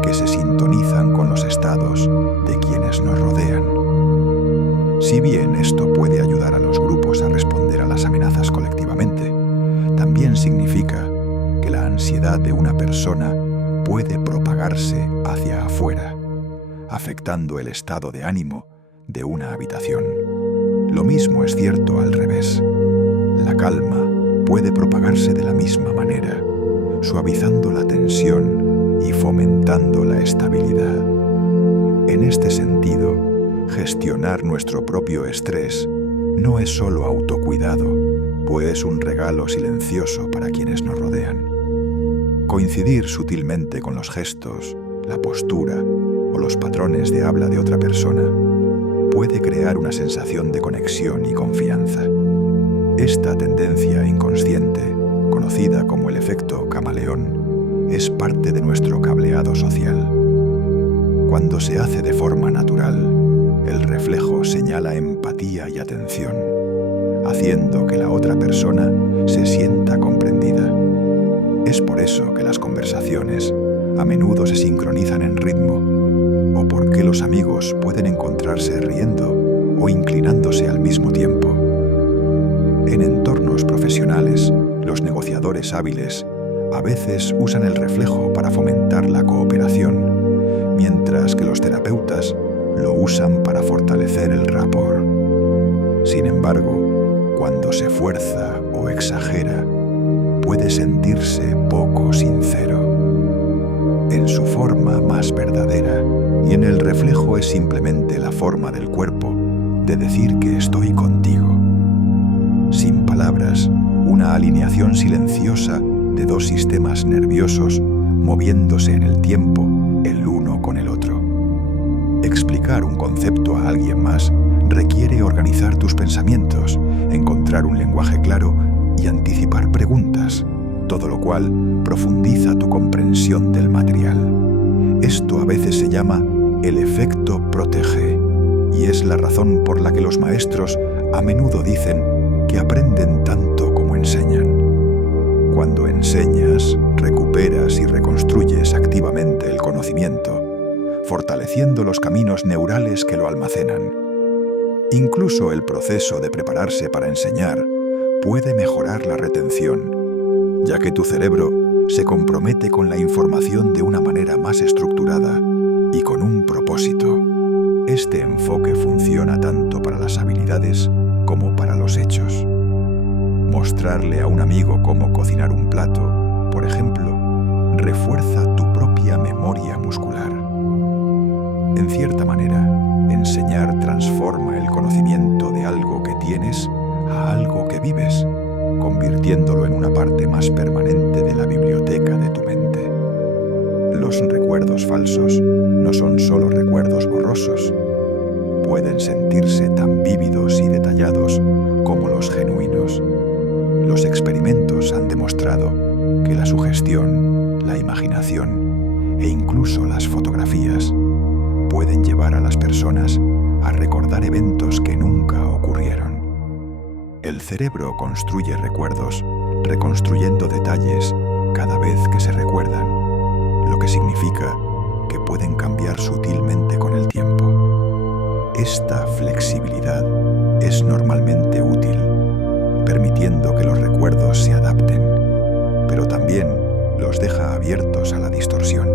que se sintonizan con los estados de quienes nos rodean. Si bien esto puede ayudar a los grupos a responder a las amenazas colectivamente, también significa que la ansiedad de una persona puede propagarse hacia afuera, afectando el estado de ánimo de una habitación. Lo mismo es cierto al revés. La calma puede propagarse de la misma manera, suavizando la tensión y fomentando la estabilidad. En este sentido, gestionar nuestro propio estrés no es solo autocuidado, pues es un regalo silencioso para quienes nos rodean. Coincidir sutilmente con los gestos, la postura o los patrones de habla de otra persona puede crear una sensación de conexión y confianza. Esta tendencia inconsciente, conocida como el efecto camaleón, es parte de nuestro cableado social. Cuando se hace de forma natural, el reflejo señala empatía y atención, haciendo que la otra persona se sienta comprendida. Es por eso que las conversaciones a menudo se sincronizan en ritmo, o porque los amigos pueden encontrarse riendo o inclinándose al mismo tiempo. En entornos profesionales, los negociadores hábiles a veces usan el reflejo para fomentar la cooperación, mientras que los terapeutas lo usan para fortalecer el rapport. Sin embargo, cuando se fuerza o exagera, puede sentirse poco sincero. En su forma más verdadera, y en el reflejo es simplemente la forma del cuerpo de decir que estoy contigo. Sin palabras, una alineación silenciosa de dos sistemas nerviosos moviéndose en el tiempo el uno con el otro. Explicar un concepto a alguien más requiere organizar tus pensamientos, encontrar un lenguaje claro y anticipar preguntas, todo lo cual profundiza tu comprensión del material. Esto a veces se llama el efecto protege, y es la razón por la que los maestros a menudo dicen que aprenden tanto como enseñan. Cuando enseñas, recuperas y reconstruyes activamente el conocimiento, fortaleciendo los caminos neurales que lo almacenan. Incluso el proceso de prepararse para enseñar puede mejorar la retención, ya que tu cerebro se compromete con la información de una manera más estructurada y con un propósito. Este enfoque funciona tanto para las habilidades como para los hechos. Mostrarle a un amigo cómo cocinar un plato, por ejemplo, refuerza tu propia memoria muscular. En cierta manera, enseñar transforma el conocimiento de algo que tienes a algo que vives, convirtiéndolo en una parte más permanente de la biblioteca de tu mente. Los recuerdos falsos no son solo recuerdos borrosos. Pueden sentirse tan vívidos y detallados como los genuinos. Los experimentos han demostrado que la sugestión, la imaginación e incluso las fotografías pueden llevar a las personas a recordar eventos que nunca ocurrieron. El cerebro construye recuerdos, reconstruyendo detalles cada vez que se recuerdan, lo que significa que pueden cambiar sutilmente con el tiempo. Esta flexibilidad es normalmente útil, permitiendo que los recuerdos se adapten, pero también los deja abiertos a la distorsión.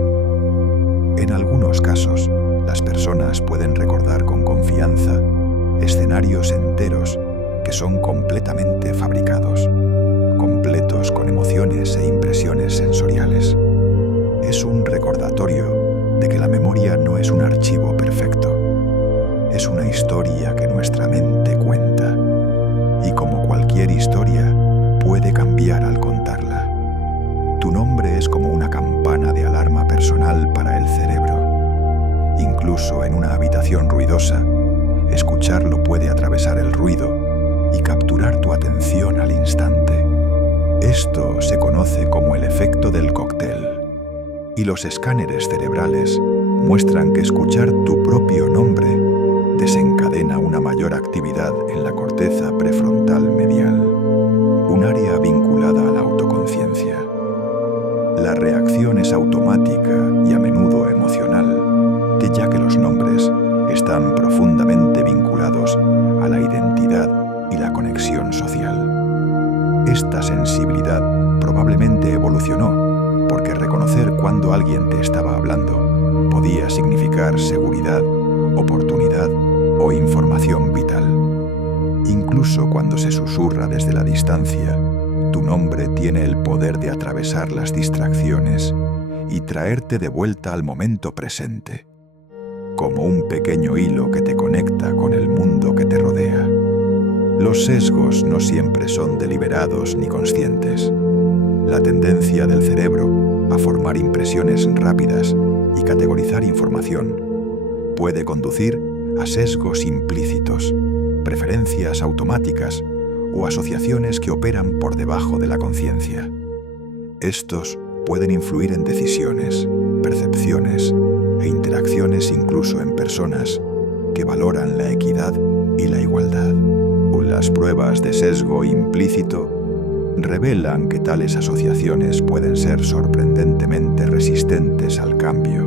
En algunos casos, las personas pueden recordar con confianza escenarios enteros que son completamente fabricados, completos con emociones e impresiones sensoriales. Es un recordatorio de que la memoria no es un archivo perfecto. Es una historia que nuestra mente cuenta, y como cualquier historia, puede cambiar al contarla. Tu nombre es como una campana de alarma personal para el cerebro. Incluso en una habitación ruidosa, escucharlo puede atravesar el ruido y capturar tu atención al instante. Esto se conoce como el efecto del cóctel, y los escáneres cerebrales muestran que escuchar tu propio nombre desencadena una mayor actividad en la corteza prefrontal medial, un área vinculada a la autoconciencia. La reacción es automática y a menudo emocional, ya que los nombres están profundamente vinculados a la identidad y la conexión social. Esta sensibilidad probablemente evolucionó porque reconocer cuando alguien te estaba hablando podía significar seguridad, oportunidad o información vital. Incluso cuando se susurra desde la distancia, tu nombre tiene el poder de atravesar las distracciones y traerte de vuelta al momento presente, como un pequeño hilo que te conecta con el mundo que te rodea. Los sesgos no siempre son deliberados ni conscientes. La tendencia del cerebro a formar impresiones rápidas y categorizar información puede conducir a sesgos implícitos, preferencias automáticas o asociaciones que operan por debajo de la conciencia. Estos pueden influir en decisiones, percepciones e interacciones incluso en personas que valoran la equidad y la igualdad. Las pruebas de sesgo implícito revelan que tales asociaciones pueden ser sorprendentemente resistentes al cambio,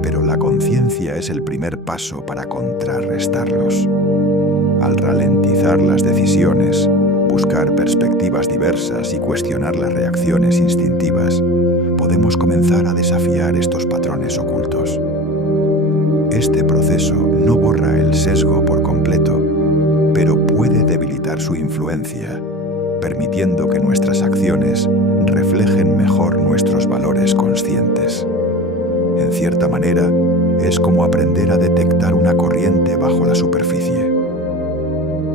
pero la conciencia es el primer paso para contrarrestarlos. Al ralentizar las decisiones, buscar perspectivas diversas y cuestionar las reacciones instintivas, podemos comenzar a desafiar estos patrones ocultos. Este proceso no borra el sesgo por completo, pero puede debilitar su influencia, permitiendo que nuestras acciones reflejen mejor nuestros valores conscientes. En cierta manera, es como aprender a detectar una corriente bajo la superficie.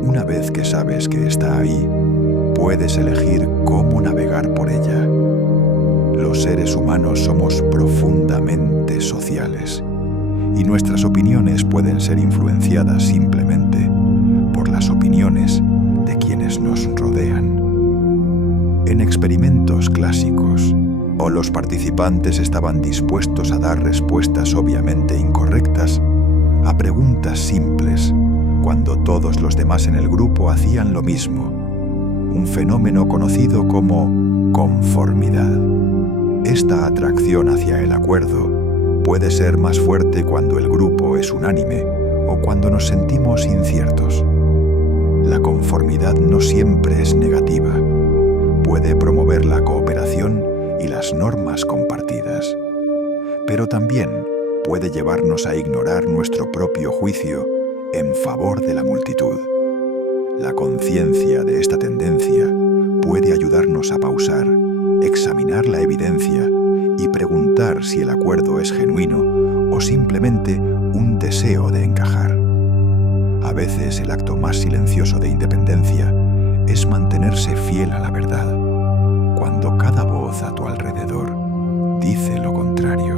Una vez que sabes que está ahí, puedes elegir cómo navegar por ella. Los seres humanos somos profundamente sociales, y nuestras opiniones pueden ser influenciadas simplemente por las opiniones de quienes nos rodean. En experimentos clásicos, o los participantes estaban dispuestos a dar respuestas obviamente incorrectas a preguntas simples, cuando todos los demás en el grupo hacían lo mismo, un fenómeno conocido como conformidad. Esta atracción hacia el acuerdo puede ser más fuerte cuando el grupo es unánime o cuando nos sentimos inciertos. La conformidad no siempre es negativa. Puede promover la cooperación y las normas compartidas, pero también puede llevarnos a ignorar nuestro propio juicio en favor de la multitud. La conciencia de esta tendencia puede ayudarnos a pausar, examinar la evidencia y preguntar si el acuerdo es genuino o simplemente un deseo de encajar. A veces el acto más silencioso de independencia es mantenerse fiel a la verdad, cuando cada voz a tu alrededor dice lo contrario.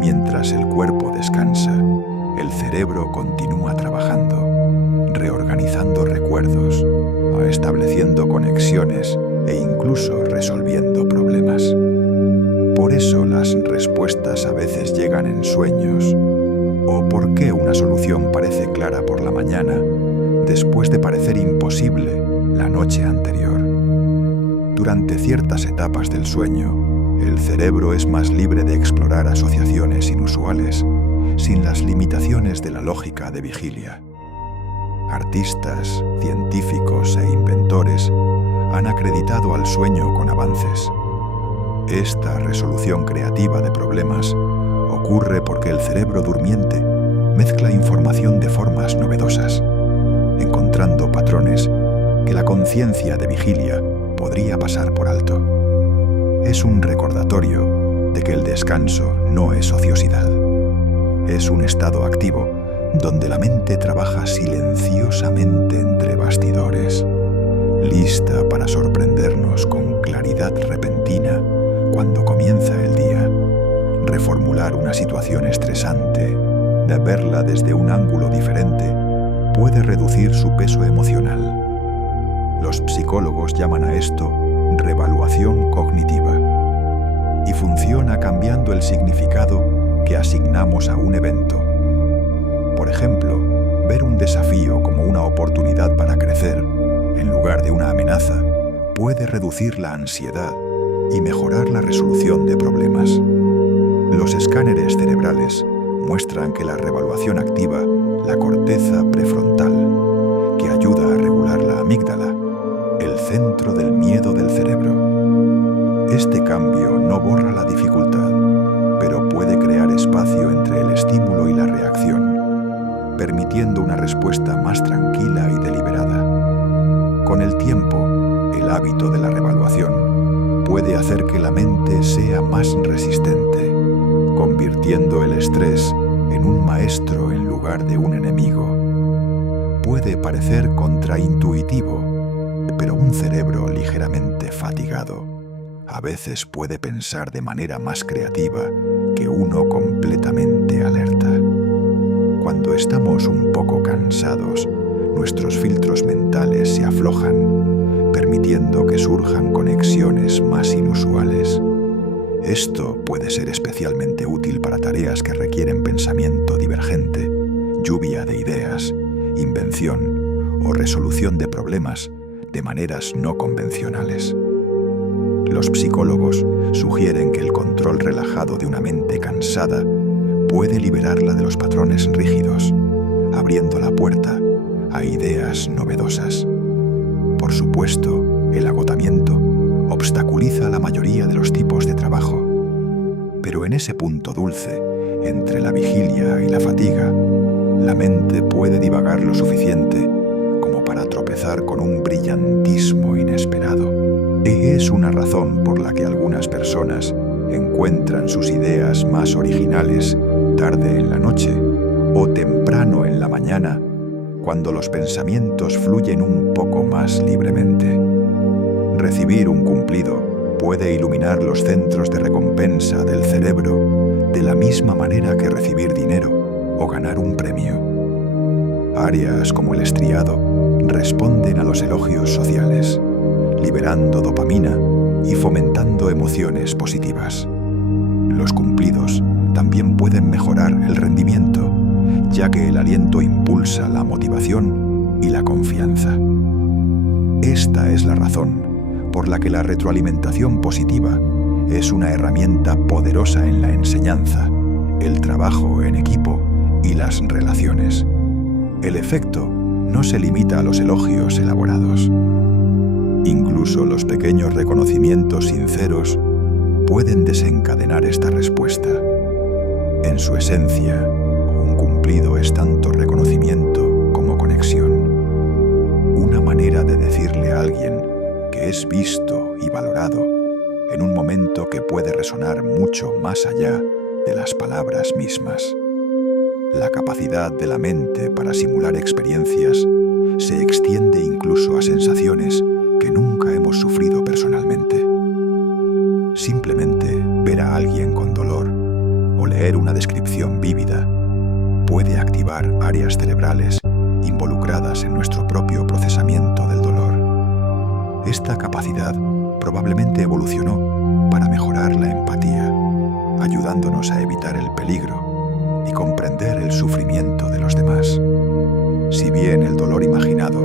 Mientras el cuerpo descansa, el cerebro continúa trabajando, reorganizando recuerdos, estableciendo conexiones e incluso resolviendo problemas. Por eso las respuestas a veces llegan en sueños, o por qué una solución parece clara por la mañana después de parecer imposible la noche anterior. Durante ciertas etapas del sueño, el cerebro es más libre de explorar asociaciones inusuales, sin las limitaciones de la lógica de vigilia. Artistas, científicos e inventores han acreditado al sueño con avances. Esta resolución creativa de problemas ocurre porque el cerebro durmiente mezcla información de formas novedosas, encontrando patrones que la conciencia de vigilia podría pasar por alto. Es un recordatorio de que el descanso no es ociosidad. Es un estado activo donde la mente trabaja silenciosamente entre bastidores, lista para sorprendernos con claridad repentina cuando comienza el día. Reformular una situación estresante, de verla desde un ángulo diferente, puede reducir su peso emocional. Los psicólogos llaman a esto revaluación cognitiva, y funciona cambiando el significado que asignamos a un evento. Por ejemplo, ver un desafío como una oportunidad para crecer, en lugar de una amenaza, puede reducir la ansiedad y mejorar la resolución de problemas. Los escáneres cerebrales muestran que la revaluación activa la corteza prefrontal, que ayuda a regular la amígdala, el centro del miedo del cerebro. Este cambio no borra la dificultad, pero puede crear espacio entre el estímulo y la reacción, permitiendo una respuesta más tranquila y deliberada. Con el tiempo, el hábito de la revaluación puede hacer que la mente sea más resistente, convirtiendo el estrés en un maestro en lugar de un enemigo. Puede parecer contraintuitivo, pero un cerebro ligeramente fatigado a veces puede pensar de manera más creativa que uno completamente alerta. Cuando estamos un poco cansados, nuestros filtros mentales se aflojan, permitiendo que surjan conexiones más inusuales. Esto puede ser especialmente útil para tareas que requieren pensamiento divergente, lluvia de ideas, invención o resolución de problemas de maneras no convencionales. Los psicólogos sugieren que el control relajado de una mente cansada puede liberarla de los patrones rígidos, abriendo la puerta a ideas novedosas. Por supuesto, el agotamiento obstaculiza la mayoría de los tipos de trabajo, pero en ese punto dulce, entre la vigilia y la fatiga, la mente puede divagar lo suficiente como para tropezar con un brillantismo inesperado. Es una razón por la que algunas personas encuentran sus ideas más originales tarde en la noche o temprano en la mañana, cuando los pensamientos fluyen un poco más libremente. Recibir un cumplido puede iluminar los centros de recompensa del cerebro de la misma manera que recibir dinero o ganar un premio. Áreas como el estriado responden a los elogios sociales, liberando dopamina y fomentando emociones positivas. Los cumplidos también pueden mejorar el rendimiento, ya que el aliento impulsa la motivación y la confianza. Esta es la razón por la que la retroalimentación positiva es una herramienta poderosa en la enseñanza, el trabajo en equipo y las relaciones. El efecto no se limita a los elogios elaborados. Incluso los pequeños reconocimientos sinceros pueden desencadenar esta respuesta. En su esencia, un cumplido es tanto reconocimiento como conexión. Una manera de decirle a alguien que es visto y valorado en un momento que puede resonar mucho más allá de las palabras mismas. La capacidad de la mente para simular experiencias se extiende incluso a sensaciones que nunca hemos sufrido personalmente. Simplemente ver a alguien con dolor o leer una descripción vívida puede activar áreas cerebrales involucradas en nuestro propio procesamiento del dolor. Esta capacidad probablemente evolucionó para mejorar la empatía, ayudándonos a evitar el peligro y comprender el sufrimiento de los demás. Si bien el dolor imaginado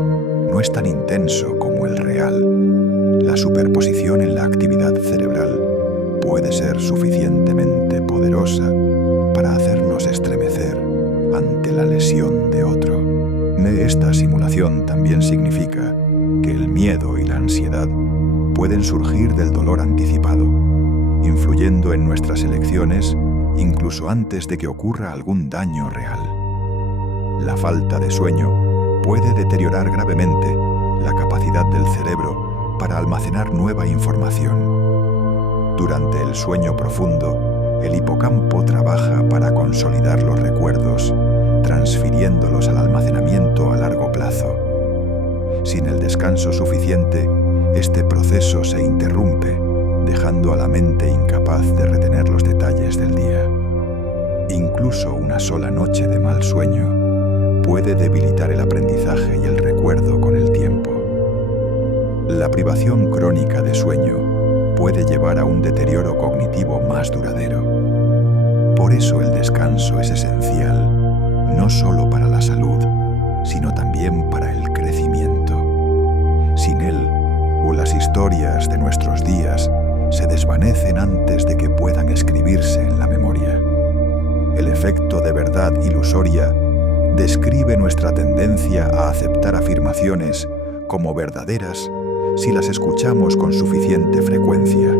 no es tan intenso como el real, la superposición en la actividad cerebral puede ser suficientemente poderosa para hacernos estremecer ante la lesión de otro. Esta simulación también significa que el miedo y la ansiedad pueden surgir del dolor anticipado, influyendo en nuestras elecciones incluso antes de que ocurra algún daño real. La falta de sueño puede deteriorar gravemente la capacidad del cerebro para almacenar nueva información. Durante el sueño profundo, el hipocampo trabaja para consolidar los recuerdos, transfiriéndolos al almacenamiento a largo plazo. Sin el descanso suficiente, este proceso se interrumpe, dejando a la mente incapaz de retener los detalles del día. Incluso una sola noche de mal sueño puede debilitar el aprendizaje y el recuerdo con el tiempo. La privación crónica de sueño puede llevar a un deterioro cognitivo más duradero. Por eso el descanso es esencial, no solo para la salud, sino también para el crecimiento. Sin él, o las historias de nuestros días se desvanecen antes de que puedan escribirse en la memoria. El efecto de verdad ilusoria describe nuestra tendencia a aceptar afirmaciones como verdaderas si las escuchamos con suficiente frecuencia,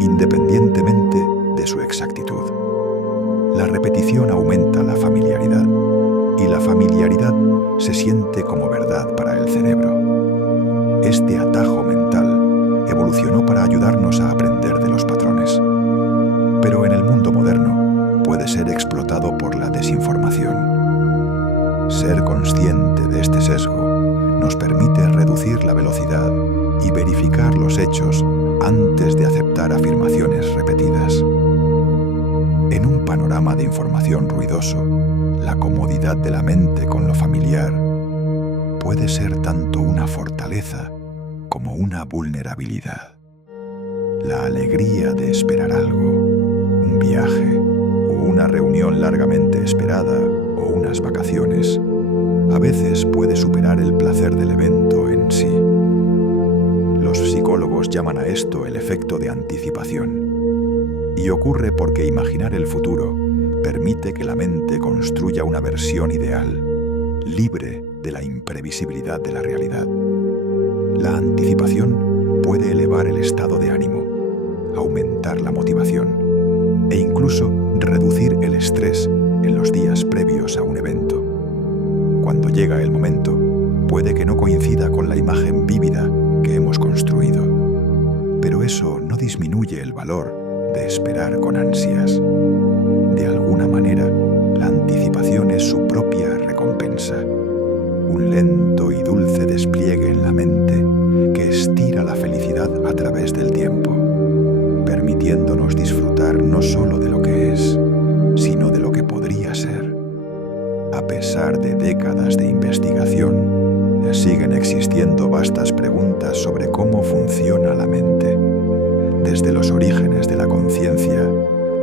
independientemente de su exactitud. La repetición aumenta la familiaridad, y la familiaridad se siente como verdad para el cerebro. Este atajo mental evolucionó para ayudarnos a aprender de los patrones. Pero en el mundo moderno puede ser explotado por la desinformación. Ser consciente de este sesgo nos permite reducir la velocidad y verificar los hechos antes de aceptar afirmaciones repetidas. En un panorama de información ruidoso, la comodidad de la mente con lo familiar puede ser tanto una fortaleza como una vulnerabilidad. La alegría de esperar algo, un viaje o una reunión largamente esperada o unas vacaciones, a veces puede superar el placer del evento en sí. Los psicólogos llaman a esto el efecto de anticipación. Y ocurre porque imaginar el futuro permite que la mente construya una versión ideal, libre de la imprevisibilidad de la realidad. La anticipación puede elevar el estado de ánimo, aumentar la motivación e incluso reducir el estrés en los días previos a un evento. Cuando llega el momento, puede que no coincida con la imagen vívida que hemos construido, pero eso no disminuye el valor de esperar con ansias. De alguna manera, la anticipación es su propia recompensa, un lento y dulce despliegue en la mente que estira la felicidad a través del tiempo, permitiéndonos disfrutar no solo de lo que es, sino de lo que podría ser. A pesar de décadas de investigación, siguen existiendo vastas preguntas sobre cómo funciona la mente. desde los orígenes de la conciencia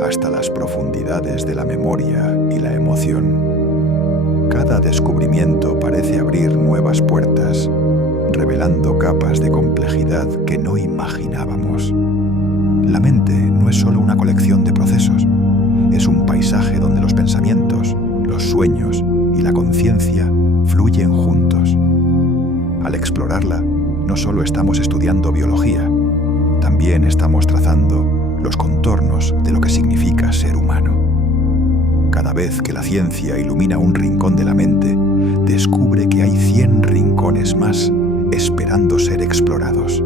hasta las profundidades de la memoria y la emoción. Cada descubrimiento parece abrir nuevas puertas, revelando capas de complejidad que no imaginábamos. La mente no es solo una colección de procesos, es un paisaje donde los pensamientos, los sueños y la conciencia fluyen juntos. Al explorarla, no solo estamos estudiando biología, también estamos trazando los contornos de lo que significa ser humano. Cada vez que la ciencia ilumina un rincón de la mente, descubre que hay 100 rincones más esperando ser explorados.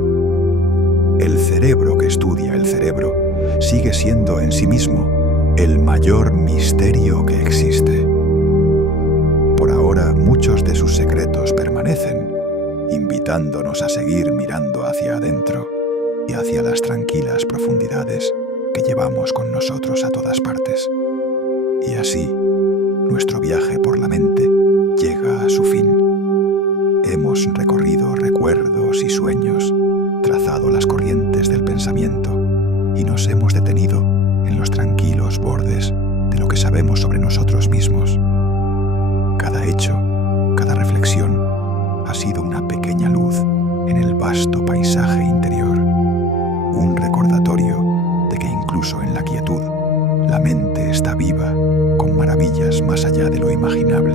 El cerebro que estudia el cerebro sigue siendo en sí mismo el mayor misterio que existe. Por ahora, muchos de sus secretos permanecen, invitándonos a seguir mirando hacia adentro y hacia las tranquilas profundidades que llevamos con nosotros a todas partes. Y así, nuestro viaje por la mente llega a su fin. Hemos recorrido recuerdos y sueños, trazado las corrientes del pensamiento y nos hemos detenido en los tranquilos bordes de lo que sabemos sobre nosotros mismos. Cada hecho, cada reflexión ha sido una pequeña luz en el vasto paisaje interior, un recordatorio de que incluso en la quietud, la mente está viva, con maravillas más allá de lo imaginable.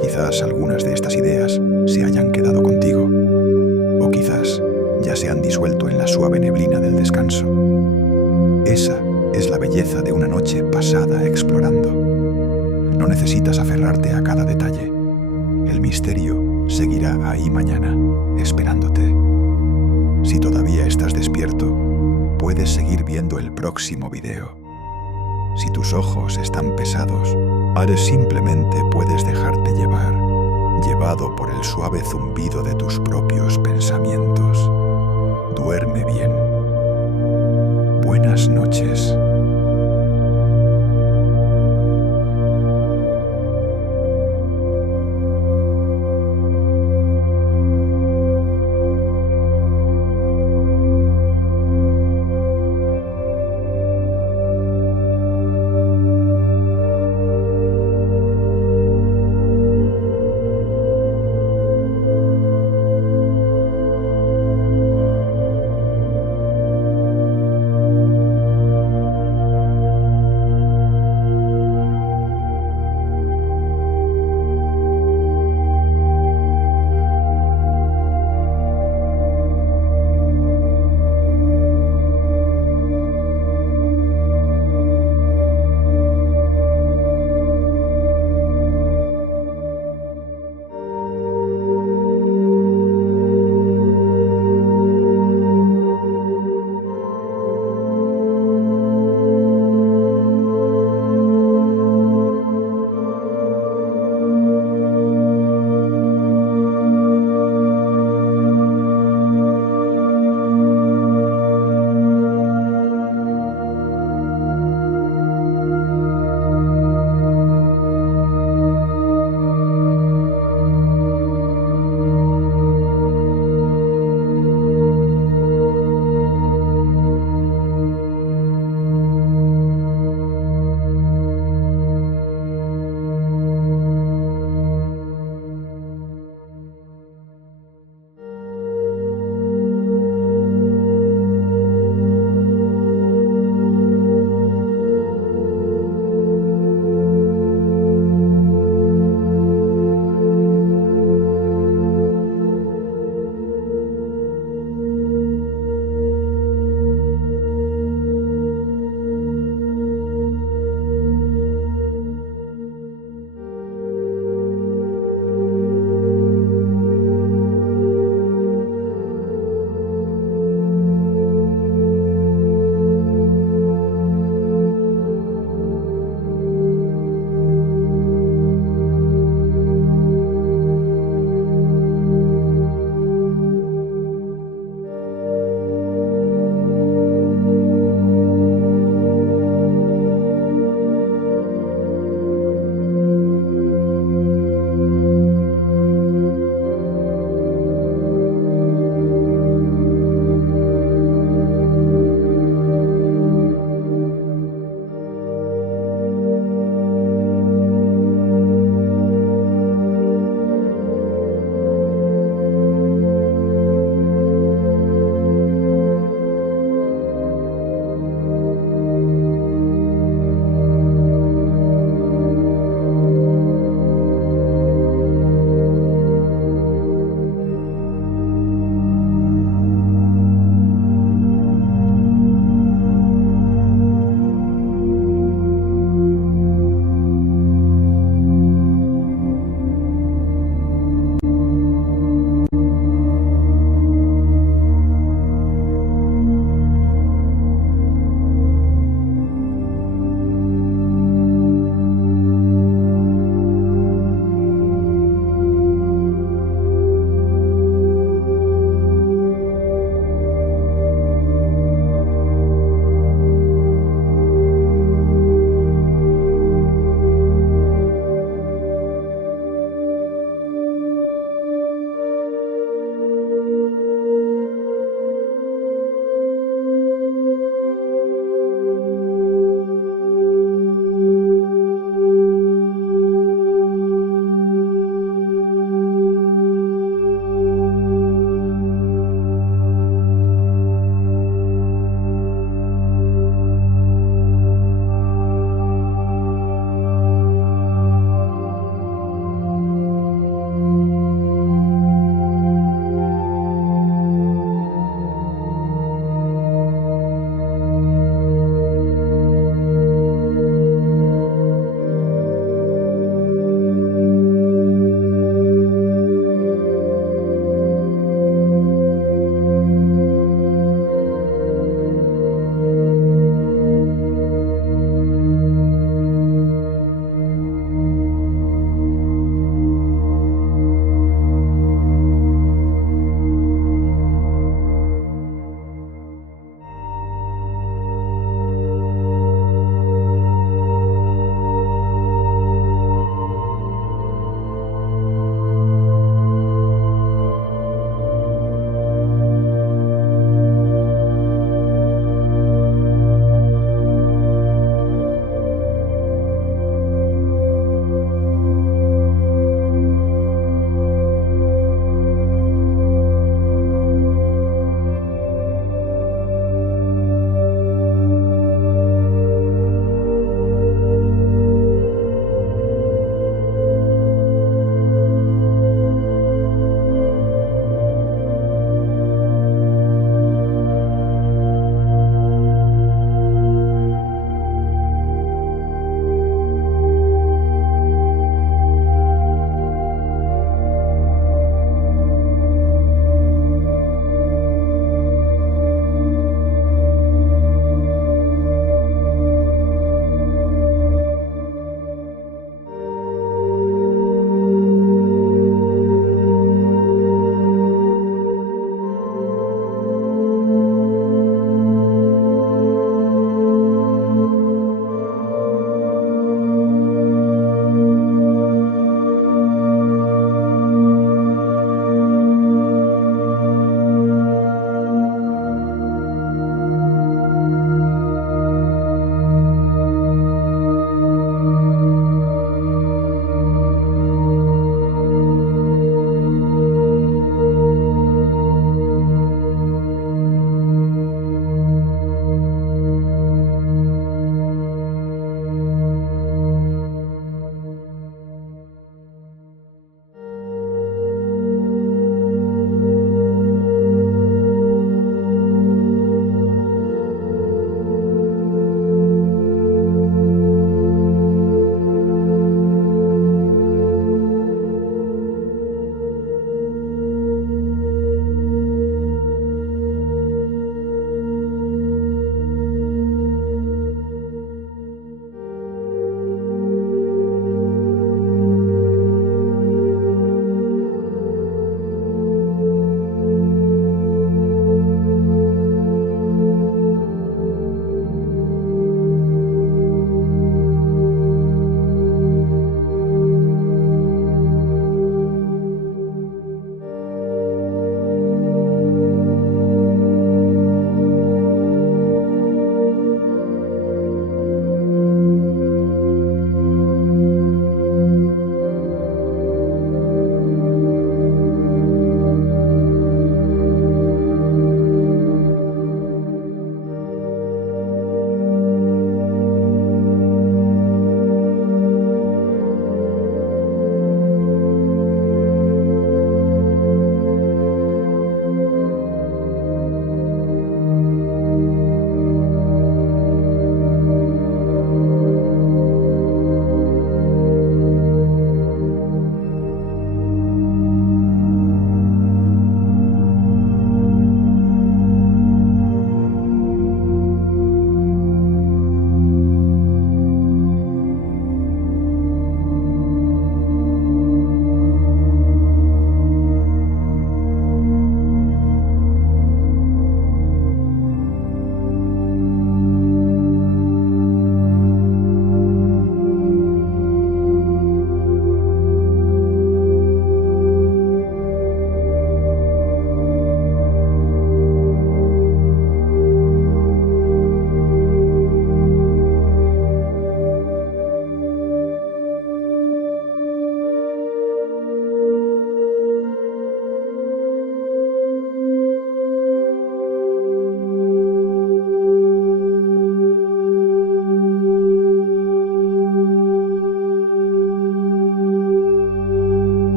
Quizás algunas de estas ideas se hayan quedado contigo, o quizás ya se han disuelto en la suave neblina del descanso. Esa es la belleza de una noche pasada explorando. No necesitas aferrarte a cada detalle. El misterio seguirá ahí mañana, esperándote. Si todavía estás despierto, puedes seguir viendo el próximo video. Si tus ojos están pesados, ahora simplemente puedes dejarte llevar, llevado por el suave zumbido de tus propios pensamientos. Duerme bien. Buenas noches.